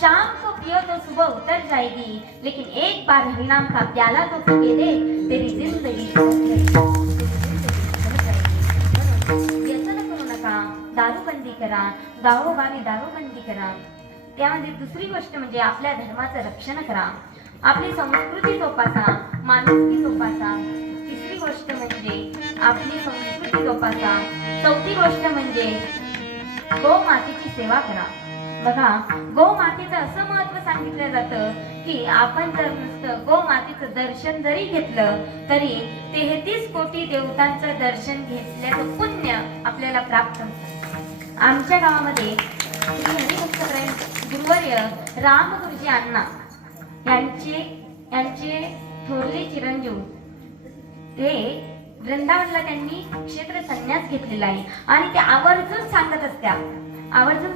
शाम को पियो तो सुबह उतर जाएगी, लेकिन एक बार हरिनाम का प्याला तो पी दे, तेरी जिंदगी व्यसन करू नका. दारूबंदी करा, गावोगावी दारूबंदी करा. त्यामध्ये दुसरी गोष्ट म्हणजे आपल्या धर्माचं रक्षण करा, आपली संस्कृती जोपासा, माणुसकी जोपासा. तिसरी गोष्ट म्हणजे आपली संस्कृती जोपासा. चौथी गोष्ट म्हणजे गो मातेची सेवा करा. बघा, गो मातेचं असं महत्व सांगितलं जातं की आपण जर नुसतं गो मातेचं दर्शन जरी घेतलं तरी 33 कोटी देवतांचं दर्शन घेतल्याचं पुण्य आपल्याला प्राप्त होतं. आमच्या गावामध्ये श्री हरिभक्त गुरुवर्य रामगुरुजी अण्णा यांचे थोरले चिरंजीव ते वृंदावनला त्यांनी क्षेत्र संन्यास घेतलेला आहे. आणि ते आवर्जून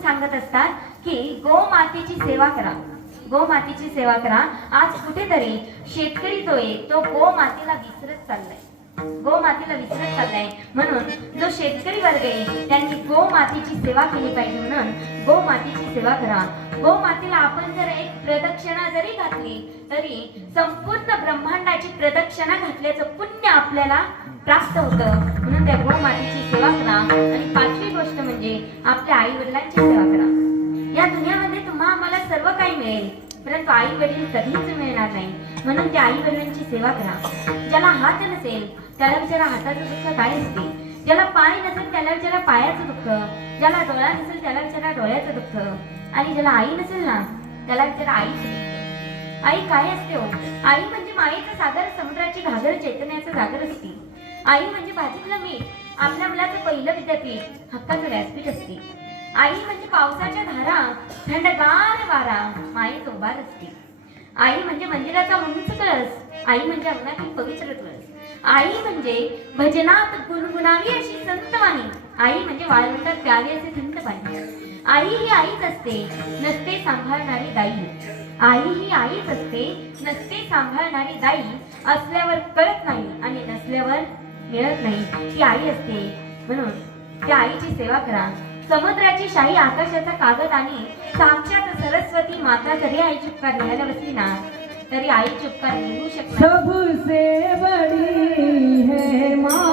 सांगत असतात की गो मातेची सेवा करा, गो मातेची सेवा करा. आज कुठेतरी शेतकरी जो आहे तो गो मातेला विसरत चाललाय. गोमातेला विसरत चाललाय. म्हणून जो शेतकरी वर्ग आहे त्यांनी गोमातेची सेवा केली पाहिजे. म्हणून गोमातेची सेवा करा. गोमातेला आपण जर एक प्रदक्षिणा जरी घातली तरी संपूर्ण ब्रह्मांडाची प्रदक्षिणा घातल्याचं पुण्य आपल्याला प्राप्त होतं. म्हणून त्या गोमातेची सेवा करा. आणि पाचवी गोष्ट म्हणजे आपल्या आई वडिलांची सेवा करा. या दुनियामध्ये तुम्हा आम्हाला सर्व काही मिळेल, परंतु आई वडील कधीच मिळणार नाही. म्हणून त्या आई वडिलांची सेवा करा. ज्याला हात नसेल त्याला विचारा हाताचं दुःख काय असते. ज्याला पाय नसेल त्याला विचारा पायाचं दुःख. ज्याला डोळा नसेल त्याला विचारा डोळ्याचं दुःख. आणि ज्याला आई नसेल ना त्याला विचारा आईचं दुःख. आई काय असते हो? आई म्हणजे मायेचं सागर, समुद्राची घागर, चैतन्याचं जागर असते. आई म्हणजे भाजीतलं मीठ, आपल्या मुलाचं पहिलं विद्यापीठ, हक्काचं व्यासपीठ असते. आई म्हणजे पावसाच्या धारा, थंडगार वारा, मायेचं उभार असते. आई म्हणजे मंदिराचा उंच कळस, आई म्हणजे अंगणातील पवित्र तुळस. आई म्हणजे भजनात गुणगुणावी अशी संतवाणी, आई म्हणजे वाळवंटात प्यावी असे थंड पाणी. आई ही आईच असते, नसते सांभाळणारी दाई. आई ही आईच असते, नसते सांभाळणारी दाई. असल्यावर कळत नाही आणि नसल्यावर मिळत नाही, ती आई असते. म्हणून त्या आईची सेवा करा. समुद्राची शाही, आकाशाचा कागद आणि साक्षात सरस्वती माता जरी आईची उपकार लिहायला बसली ना तरी आईची उपकार लिहू शकणार. सबसे बड़ी है माँ